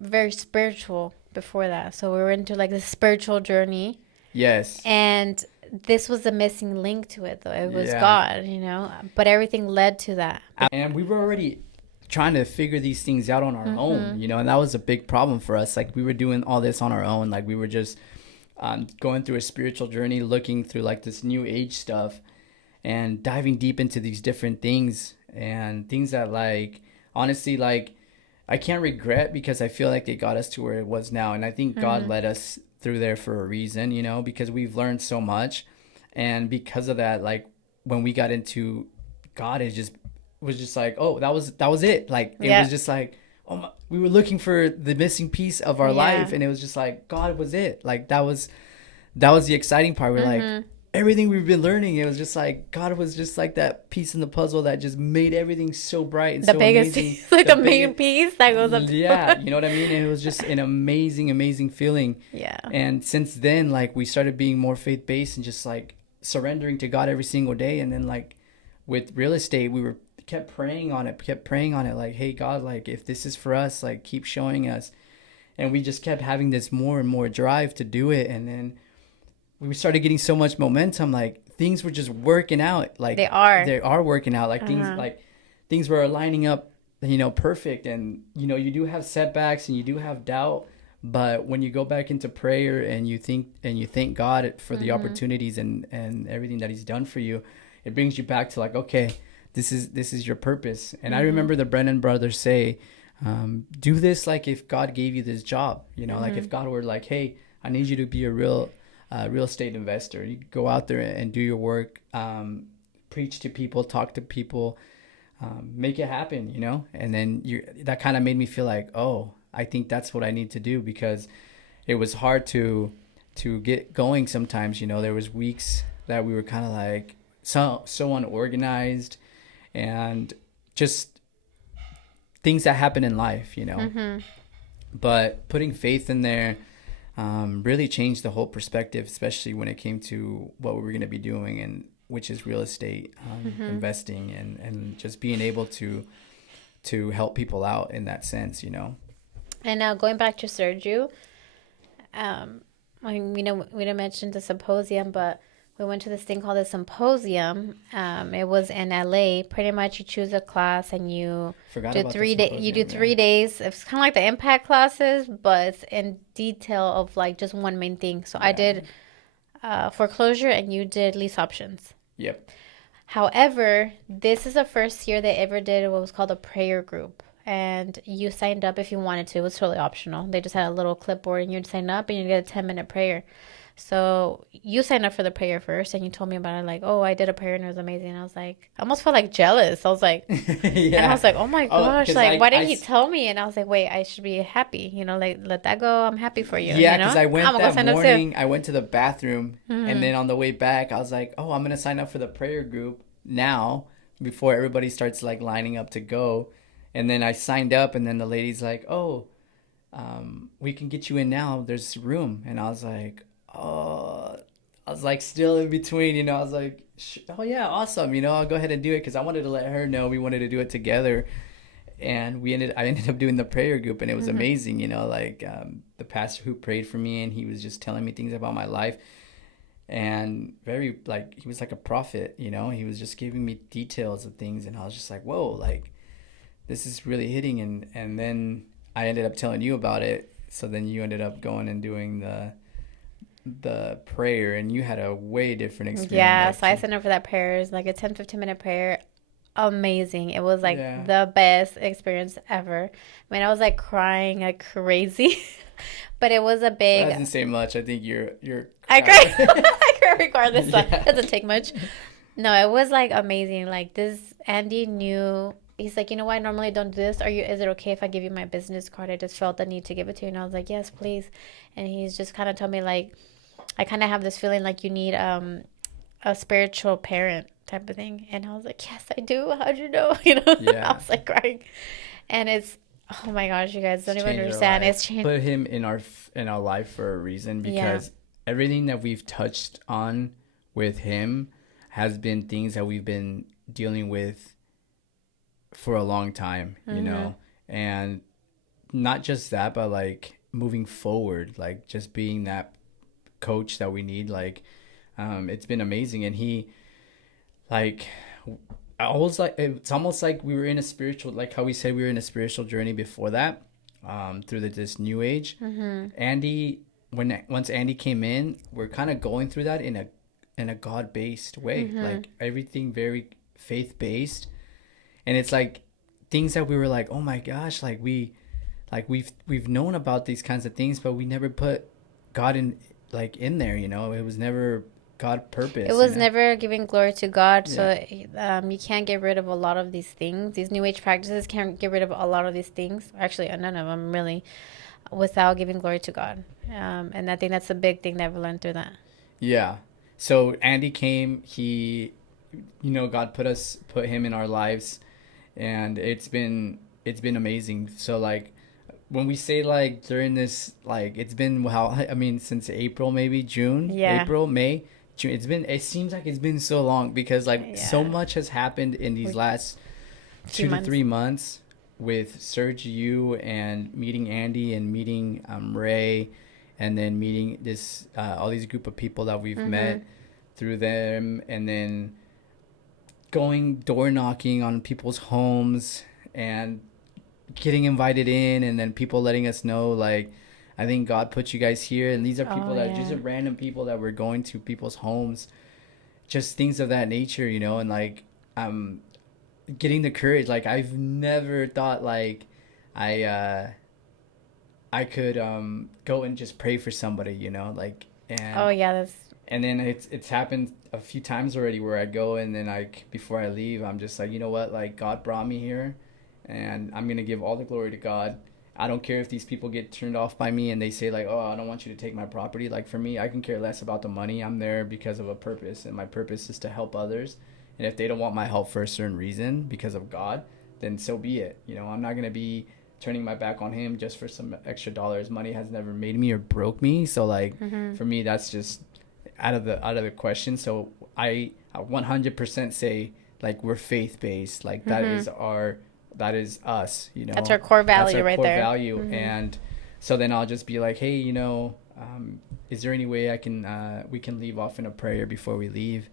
very spiritual before that. So we were into like the spiritual journey. Yes. And this was the missing link to it, though. It was Yeah. God, you know? But everything led to that. And we were already trying to figure these things out on our own, you know, and that was a big problem for us. Like, we were doing all this on our own. Like, we were just going through a spiritual journey, looking through like this new age stuff and diving deep into these different things, and things that, like, honestly, like, I can't regret, because I feel like they got us to where it was now. And I think God led us through there for a reason, you know, because we've learned so much. And because of that, like, when we got into God, it just was just like, oh, that was it. Like, it Yeah. was just like, oh my, we were looking for the missing piece of our Yeah. life, and it was just like God was it. Like, that was the exciting part. We're like, everything we've been learning, it was just like God was just like that piece in the puzzle that just made everything so bright and The so biggest amazing. piece, like The the main biggest- piece that goes up. yeah, you know what I mean? And it was just an amazing feeling. Yeah. And since then, like, we started being more faith based and just like surrendering to God every single day. And then, like, with real estate, we were kept praying on it, like, hey God, like, if this is for us, like, keep showing us. And we just kept having this more and more drive to do it. And then we started getting so much momentum, like, things were just working out. Like, they are working out. Like, things were lining up, you know, perfect. And, you know, you do have setbacks and you do have doubt, but when you go back into prayer and you thank God for the opportunities and everything that he's done for you, it brings you back to like, okay, this is your purpose. And I remember the Brennan brothers say, do this like if God gave you this job, you know, like if God were like, hey, I need you to be a real estate investor. You go out there and do your work, preach to people, talk to people, make it happen, you know. And then that kind of made me feel like, oh, I think that's what I need to do, because it was hard to get going sometimes. You know, there was weeks that we were kind of like so unorganized, and just things that happen in life, you know. But putting faith in there really changed the whole perspective, especially when it came to what we were going to be doing, and which is real estate, investing, and just being able to help people out in that sense, you know. And now going back to Sergio, we didn't mention the symposium, but we went to this thing called the symposium. It was in LA. Pretty much, you choose a class and you Forgot do about the 3 days. You do symposium, 3 days. It's kind of like the impact classes, but it's in detail of like just one main thing. So I did foreclosure, and you did lease options. Yep. However, this is the first year they ever did what was called a prayer group. and you signed up if you wanted to. It was totally optional. They just had a little clipboard and you'd sign up and you'd get a 10-minute prayer. So you signed up for the prayer first and you told me about it, like, oh, I did a prayer and it was amazing. And I was like, I almost felt like jealous. I was like, and I Yeah. was like, oh my Oh, gosh, 'cause like, why didn't he tell me? And I was like, wait, I should be happy, like, let that go. I'm happy for you, yeah, because I I'm went gonna go that sign up too. morning. I went to the bathroom, and Mm-hmm. then on the way back, I was like, "Oh, I'm gonna sign up for the prayer group now before everybody starts like lining up to go." And then I signed up, and then the lady's like, "Oh, we can get you in now. There's room." And I was like, "Oh," I was like still in between. I was like, "Oh yeah, awesome." I'll go ahead and do it because I wanted to let her know we wanted to do it together, and I ended up doing the prayer group, and it was Mm-hmm. amazing. Like the pastor who prayed for me, and he was just telling me things about my life, and very like he was like a prophet. He was just giving me details of things, and I was just like, whoa, like this is really hitting. And then I ended up telling you about it, so then you ended up going and doing the prayer, and you had a way different experience. Yeah, so Like I signed up for that prayer. It's like a 10-15 minute prayer. Amazing. It was like yeah, the best experience ever. I mean, I was like crying like crazy, but it was a that big. doesn't say much. I think you're I cried. I cried regardless. So it yeah. doesn't take much. No, it was like amazing. Like this, Andy knew. He's like, you know what? I normally don't do this. Is it okay if I give you my business card? I just felt the need to give it to you, and I was like, yes, please. And he's just kind of told me like, I kind of have this feeling like you need a spiritual parent type of thing. And I was like, yes, I do. How'd you know? I Yeah. was like crying. And it's, oh my gosh, you guys It's don't even changed our understand. life. It's changed. Put him in our life for a reason, Yeah. because everything that we've touched on with him has been things that we've been dealing with for a long time, Mm-hmm. and not just that, but like moving forward, like just being that coach that we need. Like it's been amazing. And he, like, it's almost like we were in a spiritual, like how we said we were in a spiritual journey before that, through this new age. Mm-hmm. Andy, once Andy came in, we're kind of going through that in a God based way, Mm-hmm. like everything very faith based. And it's like things that we were like, oh my gosh, we've known about these kinds of things, but we never put God in there. It was never God It purpose. was never giving glory to God. Yeah. So you can't get rid of a lot of these things. These new age practices can't get rid of a lot of these things. Actually, none of them really, without giving glory to God. And I think that's a big thing that I've learned through that. Yeah. So Andy came. God put him in our lives, and it's been amazing. So like when we say like during this, like it's been, how I mean, since April, maybe June, Yeah. April, May, June. It seems like it's been so long, because like so Yeah. much has happened in these We, last few two to months. three months with Serge, you, and meeting Andy, and meeting Ray, and then meeting this all these group of people that we've Mm-hmm. met through them, and then going door knocking on people's homes, and getting invited in, and then people letting us know, like, I think God put you guys here, and these are Oh, people that just yeah. are random people that were going to people's homes, just things of that nature, and like um getting the courage. Like I've never thought like I I could go and just pray for somebody, like, Oh, and yeah. That's. then it's happened a few times already where I go, and then like before I leave, I'm just like, you know what, like God brought me here, and I'm gonna give all the glory to God. I don't care if these people get turned off by me and they say like, oh, I don't want you to take my property. Like for me, I can care less about the money. I'm there because of a purpose, and my purpose is to help others. And if they don't want my help for a certain reason because of God, then so be it. I'm not gonna be turning my back on him just for some extra dollars. Money has never made me or broke me. So like Mm-hmm. for me, that's just out of the question. So I 100% say like we're faith based. Like Mm-hmm. that is us. That's our core That's value our right core there. value. Mm-hmm. And so then I'll just be like, hey, is there any way we can leave off in a prayer before we leave?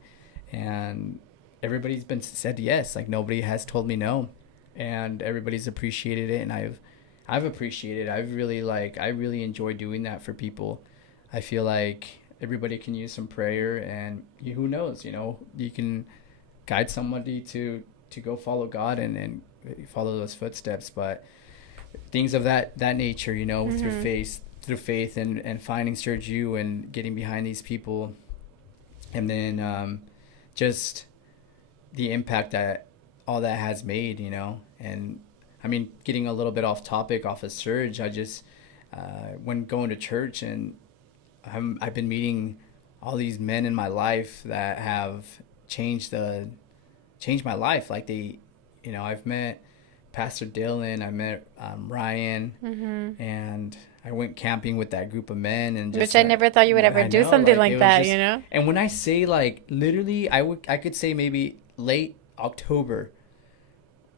And everybody's been said yes. Like nobody has told me no, and everybody's appreciated it, and I've appreciated it. I really enjoy doing that for people. I feel like everybody can use some prayer, and who knows, you can guide somebody to go follow God, and follow those footsteps. But things of that nature, you know, through faith and finding Sergio and getting behind these people, and then just the impact that all that has made, you know. And I mean, getting a little bit off topic off of Surge, I just when going to church, and I've been meeting all these men in my life that have changed my life. Like they, you know, I've met Pastor Dylan, I met Ryan, and I went camping with that group of men, and just Which I never thought you would ever do something like that, just, you know? And when I say like literally, I could say maybe late October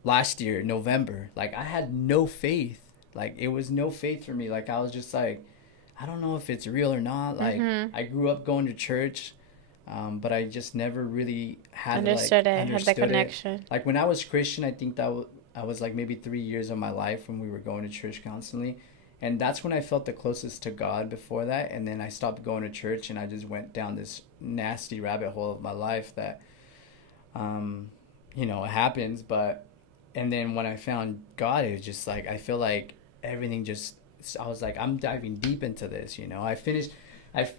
last year, November, like I had no faith. Like it was no faith for me. Like I was just like, I don't know if it's real or not. Like I grew up going to church, but I just never really had Understood like, it, had the connection. Like when I was Christian, I think I was like maybe 3 years of my life when we were going to church constantly. And that's when I felt the closest to God before that. And then I stopped going to church, and I just went down this nasty rabbit hole of my life that, you know, it happens. But, and then when I found God, it was just like, I feel like everything just, I was like, I'm diving deep into this, you know.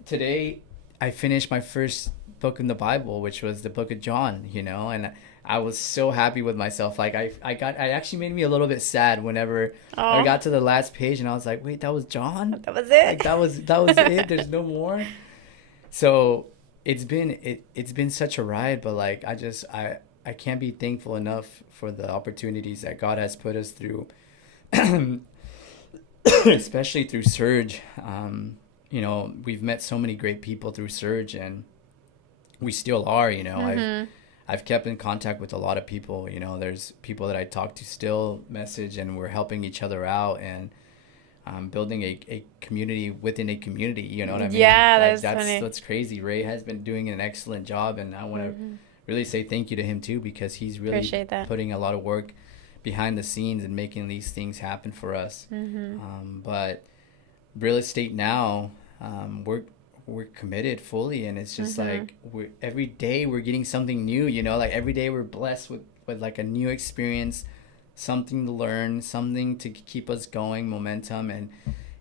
Today I finished my first book in the Bible, which was the book of John, you know, and I was so happy with myself. Like I actually made me a little bit sad whenever I got to the last page, and I was like, wait, that was John? That was it? Like that was it? There's no more? So it's been such a ride, but like I can't be thankful enough for the opportunities that God has put us through, especially through Surge. You know, we've met so many great people through Surge, and we still are, you know. I've kept in contact with a lot of people, you know. There's people that I talk to still message, and we're helping each other out, and building a community within a community, you know what I mean? Yeah, like, that's funny. That's crazy. Ray has been doing an excellent job, and I want to really say thank you to him too, because he's really putting a lot of work behind the scenes and making these things happen for us. But real estate now, we're committed fully, and it's just like every day we're getting something new, you know. Like every day we're blessed with like a new experience, something to learn, something to keep us going, momentum, and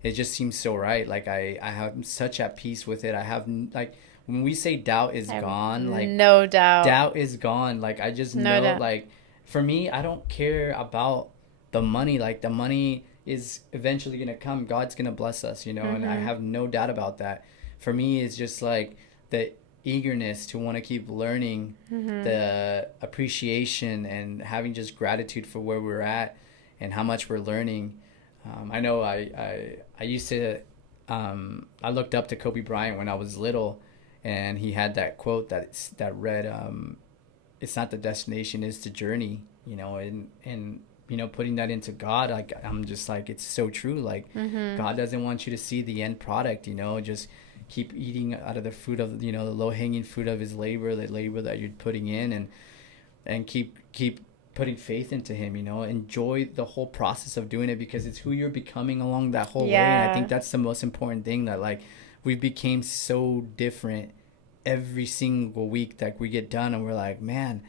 it just seems so right. Like I have such at peace with it. I have like, when we say doubt is gone, like no doubt is gone. Like I just No know doubt. like for me, I don't care about the money. Like the money is eventually gonna come. God's gonna bless us, you know, and I have no doubt about that. For me, it's just like the eagerness to want to keep learning, the appreciation, and having just gratitude for where we're at and how much we're learning. I know I used to, I looked up to Kobe Bryant when I was little, and he had that quote that read, it's not the destination, it's the journey, you know, and you know, putting that into God, like I'm just like, it's so true. Like God doesn't want you to see the end product, you know. Just keep eating out of the fruit of, you know, the low-hanging fruit of his labor, the labor that you're putting in, and keep putting faith into him, you know. Enjoy the whole process of doing it, because it's who you're becoming along that whole way. And I think that's the most important thing, that like we became so different every single week that we get done, and we're like, man,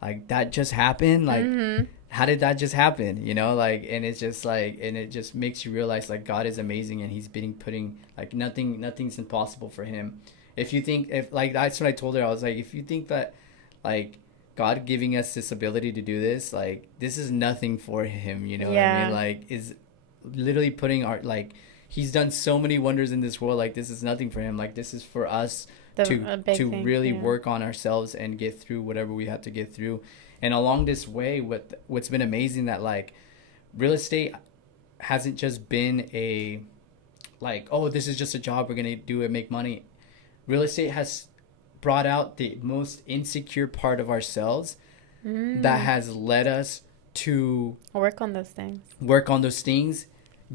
like that just happened. Like how did that just happen, you know? Like, and it's just like, and it just makes you realize like God is amazing, and he's been putting like nothing's impossible for him. If you think, if like, that's what I told her, I was like, if you think that like God giving us this ability to do this, like this is nothing for him, you know what I mean? Like, is literally putting our, like, he's done so many wonders in this world. Like this is nothing for him. Like this is for us to really work on ourselves and get through whatever we have to get through. And along this way, what's been amazing, that like real estate hasn't just been a like, oh, this is just a job, we're gonna do it, make money. Real estate has brought out the most insecure part of ourselves that has led us to work on those things,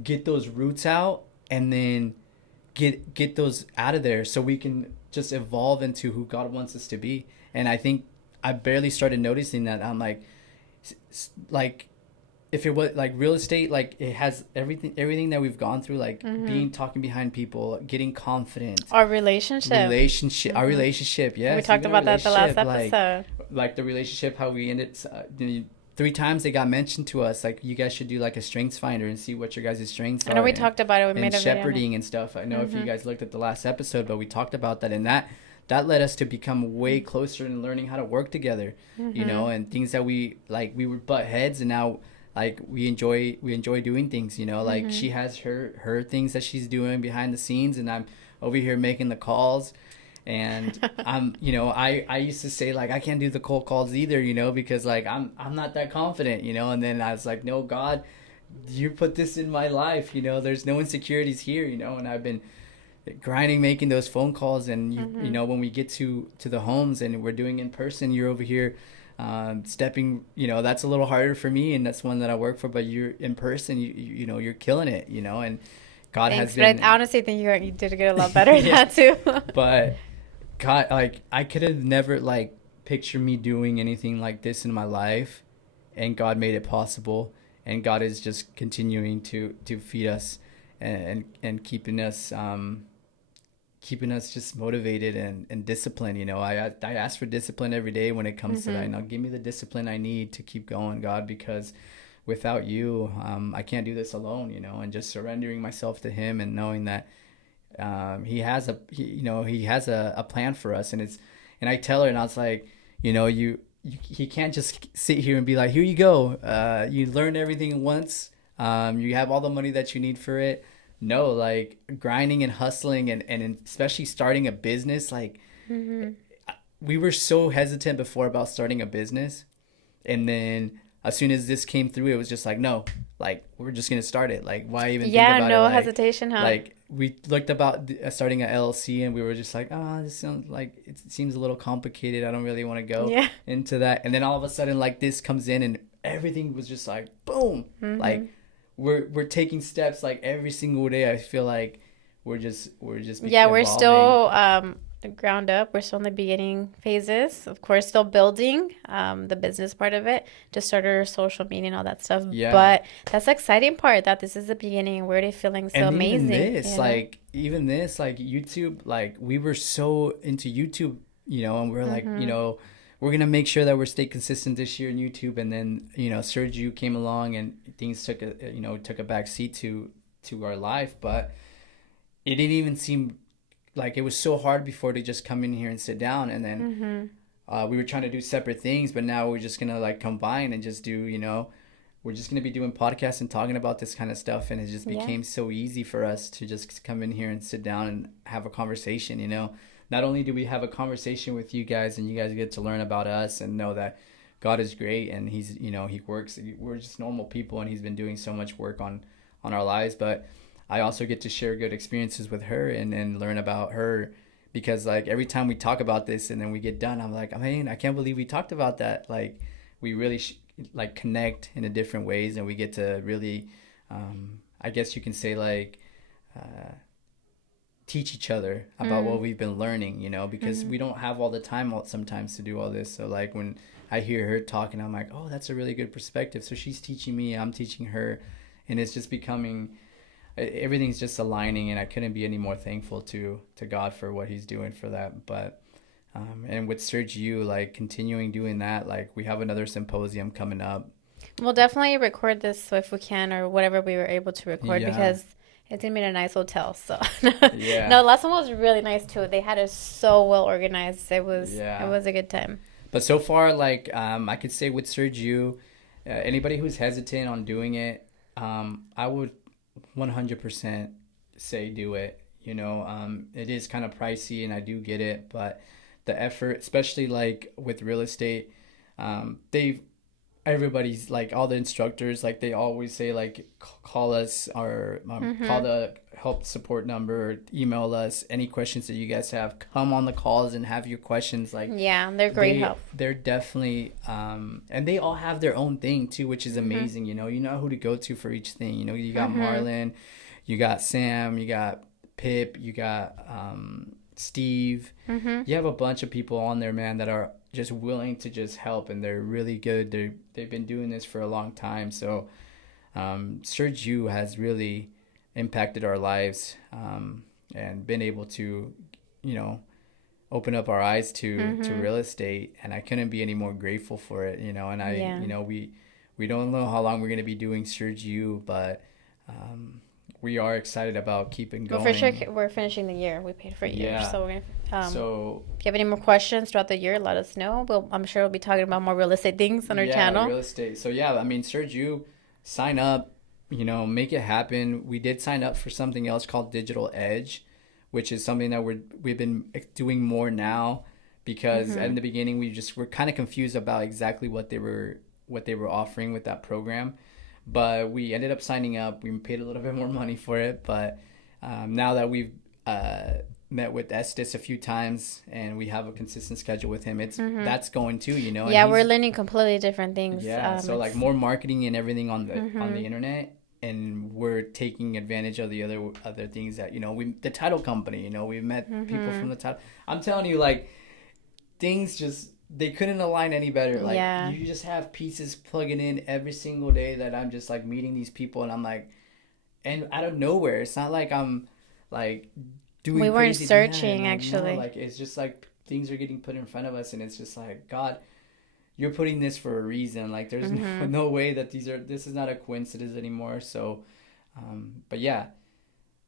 get those roots out, and then get those out of there, so we can just evolve into who God wants us to be. And I think I barely started noticing that. I'm like if it was like real estate, like it has everything that we've gone through, like talking behind people, getting confident, our relationship, our relationship. Yeah, we talked about that the last episode. like the relationship, how we ended 3 times they got mentioned to us, like you guys should do like a strengths finder and see what your guys' strengths I know are, we talked about it. We and made a video on it. shepherding and stuff. I know if you guys looked at the last episode, but we talked about that, and that led us to become way closer in learning how to work together, you know, and things that we like, we would butt heads, and now like we enjoy doing things, you know, like she has her things that she's doing behind the scenes, and I'm over here making the calls. And I'm, you know, I used to say like I can't do the cold calls either, you know, because like I'm not that confident, you know. And then I was like, no, God, you put this in my life, you know, there's no insecurities here, you know. And I've been grinding, making those phone calls, and you know, when we get to the homes and we're doing in person, you're over here stepping, you know, that's a little harder for me, and that's one that I work for. But you're in person, you know, you're killing it, you know. And God Thanks, has been. but I honestly think you did get a lot better at that too. But God, like I could have never like pictured me doing anything like this in my life, and God made it possible, and God is just continuing to feed us and keeping us just motivated and disciplined. You know, I ask for discipline every day when it comes to that. Now give me the discipline I need to keep going, God, because without you, I can't do this alone, you know. And just surrendering myself to Him and knowing that he has a plan for us. And I tell her, and I was like, you know, he can't just sit here and be like, here you go, you learned everything once, you have all the money that you need for it. No, like grinding and hustling, and especially starting a business. Like we were so hesitant before about starting a business, and then as soon as this came through, it was just like, no, like we're just gonna start it. Like why even think about no it? Like, hesitation, huh? like we looked about starting an LLC, and we were just like, this sounds like it seems a little complicated. I don't really want to go into that. And then all of a sudden, like this comes in, and everything was just like boom. Like we're taking steps like every single day. I feel like we're just we're evolving. still ground up. We're still in the beginning phases, of course, still building the business part of it, to start our social media and all that stuff. Yeah. But that's the exciting part, that this is the beginning. We're already feeling so And amazing. even this, like YouTube, like we were so into YouTube, you know, and we're like, you know, we're gonna make sure that we're stay consistent this year in YouTube. And then, you know, Sergio came along, and things took a back seat to our life. But it didn't even seem like it was so hard before to just come in here and sit down. And then we were trying to do separate things, but now we're just gonna like combine and just do, you know, we're just gonna be doing podcasts and talking about this kind of stuff. And it just became so easy for us to just come in here and sit down and have a conversation, you know. Not only do we have a conversation with you guys, and you guys get to learn about us and know that God is great, and He's, you know, He works. We're just normal people, and He's been doing so much work on our lives. But I also get to share good experiences with her and learn about her, because like every time we talk about this and then we get done, I'm like, I mean, I can't believe we talked about that. Like we really like connect in a different ways, and we get to really, I guess you can say like, teach each other about what we've been learning, you know, because we don't have all the time sometimes to do all this. So like when I hear her talking, I'm like, oh, that's a really good perspective. So she's teaching me, I'm teaching her, and it's just becoming, everything's just aligning. And I couldn't be any more thankful to God for what He's doing for that. But and with Sergio, like continuing doing that, like we have another symposium coming up. We'll definitely record this if we can, or whatever we were able to record, because it's gonna be in a nice hotel. So no, the last one was really nice too. They had it so well organized. It was a good time. But so far, like I could say with Sergio, anybody who's hesitant on doing it, I would 100% say do it. You know, it is kind of pricey, and I do get it, but the effort, especially like with real estate, everybody's like, all the instructors, like they always say like call us, or call the help support number, or email us any questions that you guys have. Come on the calls and have your questions. Like they're great help. They're definitely and they all have their own thing too, which is amazing. You know who to go to for each thing. You know, you got Marlon, you got Sam, you got Pip, you got Steve. You have a bunch of people on there, man, that are just willing to just help, and they're really good. They've been doing this for a long time. So Sergio has really impacted our lives, and been able to, you know, open up our eyes to real estate, and I couldn't be any more grateful for it, you know. And you know, We don't know how long we're going to be doing Serge U, but we are excited about keeping going. Well, for sure, we're finishing the year. We paid for a year, Yeah. so we're gonna. So if you have any more questions throughout the year, let us know. I'm sure we'll be talking about more real estate things on our channel. real estate. So yeah, I mean, Serge U, sign up, make it happen. We did sign up for something else called Digital Edge, which is something that we've been doing more now, because in the beginning we're kind of confused about exactly what they were offering with that program. But we ended up signing up. We paid a little bit more money for it, but now that we've met with Estes a few times and we have a consistent schedule with him, that's going too, Yeah, we're learning completely different things. Yeah, so like more marketing and everything on the internet, and we're taking advantage of the other things that the title company. We've met people from the title. I'm telling you, like, things just. They couldn't align any better. Like, you just have pieces plugging in every single day that I'm just like meeting these people, and I'm like, and out of nowhere, it's not like I'm like doing. We weren't crazy searching, like, actually. no, like, it's just like things are getting put in front of us, and it's just like, God, you're putting this for a reason. Like, there's no way that this is not a coincidence anymore. So, but yeah.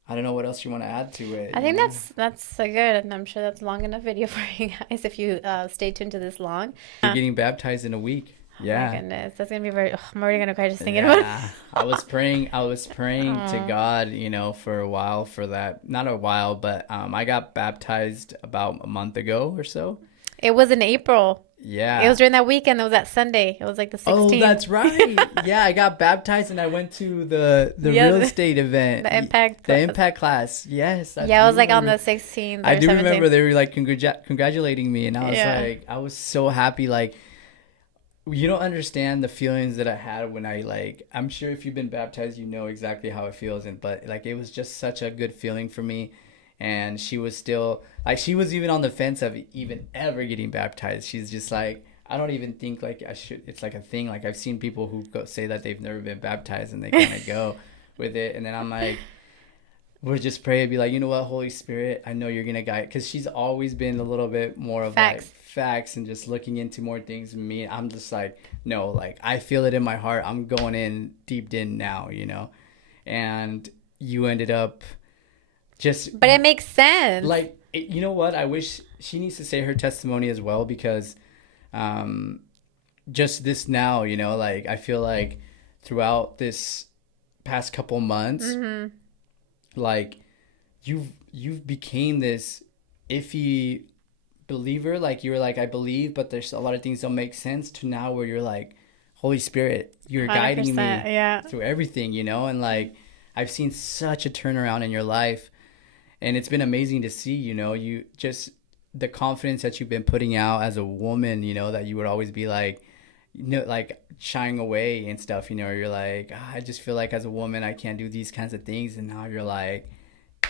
I don't know what else you want to add to it. I think that's so good, and I'm sure that's long enough video for you guys if you stay tuned to this long. You're getting baptized in a week. Yeah. Oh my goodness, that's gonna be very. I'm already gonna cry just thinking about it. I was praying to God, for a while for that. Not a while, but I got baptized about a month ago or so. It was in April. Yeah. It was during that weekend. It was that Sunday. It was like the 16th. Oh, that's right. Yeah, I got baptized and I went to the real estate event. The impact class. Yes. It was like on the 16th or I do 17th. remember they were like congratulating me, and I was like, I was so happy. Like, you don't understand the feelings that I had when I'm sure if you've been baptized, you know exactly how it feels. But like, it was just such a good feeling for me. And she was still like, she was even on the fence of even ever getting baptized. She's just like, I don't even think like I should. It's like a thing. Like, I've seen people who say that they've never been baptized and they kind of go with it. And then I'm like, we'll just pray and be like, you know what, Holy Spirit, I know you're going to guide. Because she's always been a little bit more of facts and just looking into more things than me. I'm just like, no, like, I feel it in my heart. I'm going in deep in now, And you ended up but it makes sense. Like, you know what? I wish she needs to say her testimony as well, because just this now, like, I feel like throughout this past couple months, like, you've became this iffy believer. Like, you were like, I believe, but there's a lot of things don't make sense, to now where you're like, Holy Spirit, you're guiding me through everything, and like, I've seen such a turnaround in your life. And it's been amazing to see, you just the confidence that you've been putting out as a woman, that you would always be like, like shying away and stuff, you're like, I just feel like as a woman, I can't do these kinds of things. And now you're like,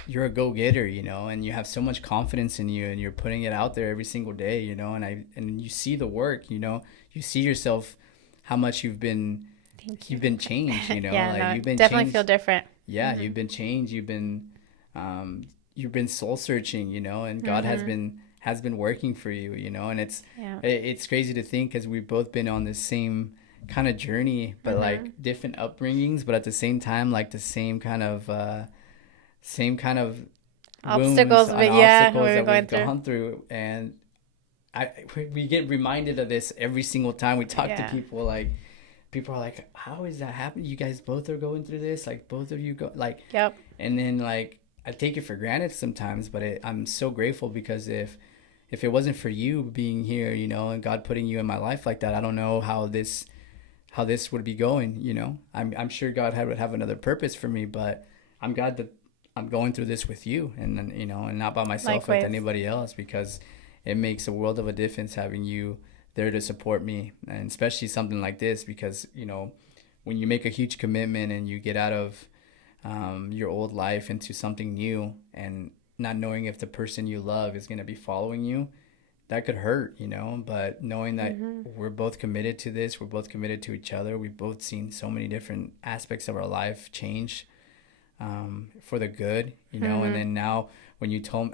you're a go-getter, and you have so much confidence in you, and you're putting it out there every single day, and you see the work, you see yourself, how much you've been changed, you've been definitely changed. Feel different. Yeah. You've been changed. You've been soul searching, and God has been working for you, and it's crazy to think, because we've both been on this same kind of journey, but like different upbringings, but at the same time, like the same kind of obstacles, that we've gone through. And we get reminded of this every single time we talk to people. Like, people are like, how is that happening? You guys both are going through this, like, both of you go, like, yep. And then, like, I take it for granted sometimes, but I'm so grateful, because if it wasn't for you being here, and God putting you in my life like that, I don't know how this would be going. I'm sure God would have another purpose for me, but I'm glad that I'm going through this with you, and and not by myself. Likewise. With anybody else, because it makes a world of a difference having you there to support me, and especially something like this, because when you make a huge commitment and you get out of your old life into something new, and not knowing if the person you love is going to be following you, that could hurt, but knowing that we're both committed to this, we're both committed to each other, we've both seen so many different aspects of our life change for the good, and then now when you told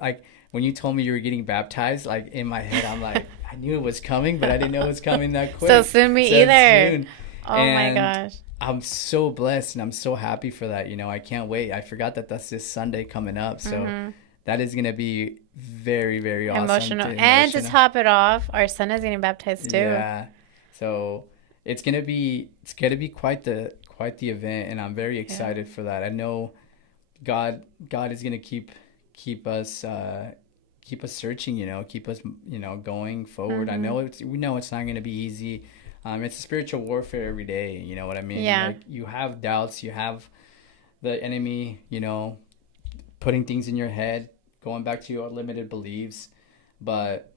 me you were getting baptized, like, in my head, I'm like, I knew it was coming, but I didn't know it was coming that quick. So soon, either. Oh my And gosh. I'm so blessed and I'm so happy for that. I can't wait. I forgot that that's this Sunday coming up. So Mm-hmm. that is going to be very, very awesome. Emotional. And to Emotional. top it off, our son is getting baptized too. Yeah. So it's gonna be quite the event, and I'm very Yeah. excited for that. I know God is gonna keep us searching, keep us going forward. Mm-hmm. We know it's not gonna be easy. It's a spiritual warfare every day. You know what I mean? Yeah. Like you have doubts, you have the enemy, putting things in your head, going back to your limited beliefs. But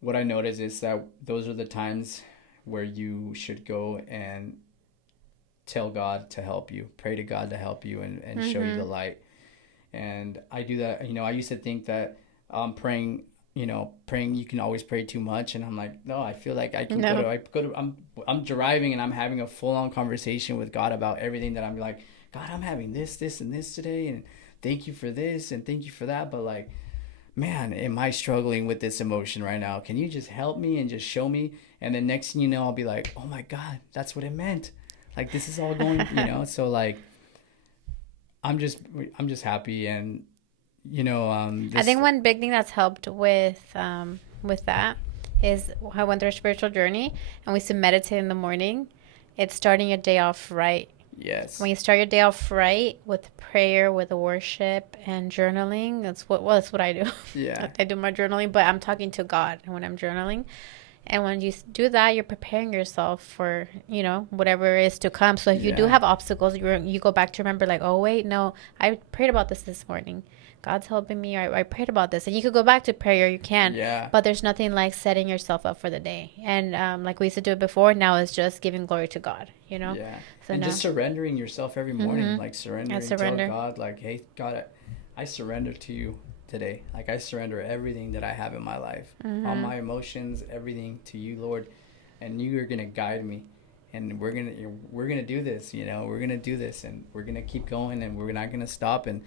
what I notice is that those are the times where you should go and tell God to help you, pray to God to help you and show you Mm-hmm. the light. And I do that. I used to think that praying, you can always pray too much. And I'm like, no, I feel like No. I'm driving and I'm having a full on conversation with God about everything that I'm like, God, I'm having this, and this today. And thank you for this and thank you for that. But like, man, am I struggling with this emotion right now? Can you just help me and just show me? And then next thing you know, I'll be like, oh my God, that's what it meant. Like this is all going. So like, I'm just, I'm just happy. And, I this, think one big thing that's helped with that is I went through a spiritual journey and we used to meditate in the morning. It's starting your day off right. yes. When you start your day off right with prayer, with worship and journaling, that's what I do. Yeah. I do my journaling, but I'm talking to God when I'm journaling. And when you do that, you're preparing yourself for, whatever is to come. So if you do Yeah. have obstacles, you go back to remember, like, oh, wait, no, I prayed about this morning. God's helping me. I prayed about this. And you could go back to prayer, you can. Yeah. But there's nothing like setting yourself up for the day. And like we used to do it before, now it's just giving glory to God. Yeah. So And now, just surrendering yourself every morning, like I surrendering, tell surrender. God, like, hey, God, I surrender to you today. Like, I surrender everything that I have in my life, all my emotions, everything to you, Lord. And you are going to guide me. And we're gonna do this, we're gonna do this, and we're gonna keep going, and we're not gonna stop. And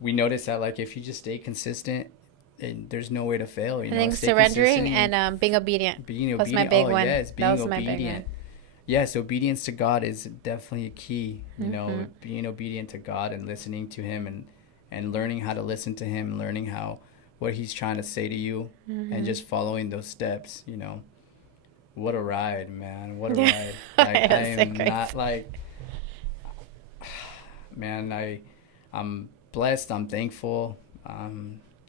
we notice that, like, if you just stay consistent, and there's no way to fail. I think Stay surrendering consistent, and being obedient being was my obedient. big Oh one. yes, That being was my big one. obedient. Yes, obedience to God is definitely a key. Mm-hmm. Being obedient to God and listening to Him, and learning how to listen to Him, learning what He's trying to say to you, and just following those steps. What a ride, man! What a ride! Like I It's am crazy. not like, man. I'm blessed. I'm thankful.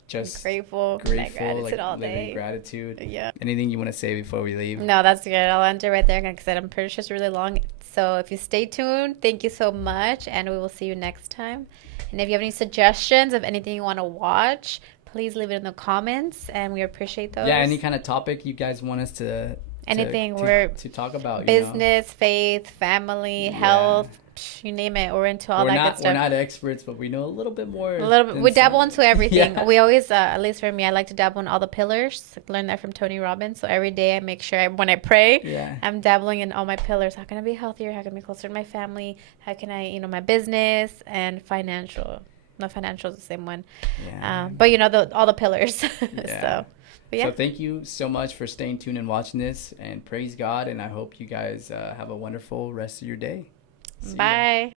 Just Grateful. That grateful. gratitude Like all living day. gratitude. Yeah. Anything you want to say before we leave? No, that's good. I'll end it right there. Like I said, I'm pretty sure it's really long. So if you stay tuned, thank you so much, and we will see you next time. And if you have any suggestions of anything you want to watch, please leave it in the comments, and we appreciate those. Yeah, any kind of topic you guys want us Anything. We're to talk about, business, faith, family, Yeah. health, you name it. We're into all We're that not good stuff. we're not experts, but we know a little bit more. A little bit. than We dabble some. into everything. Yeah. We always, at least for me, I like to dabble in all the pillars. Learn that from Tony Robbins. So every day I make sure when I pray, Yeah. I'm dabbling in all my pillars. How can I be healthier? How can I be closer to my family? How can I, my business and financial. Not financial is the same one. Yeah. But all the pillars. Yeah. So, but yeah. So thank you so much for staying tuned and watching this, and praise God, and I hope you guys have a wonderful rest of your day. See ya. Bye.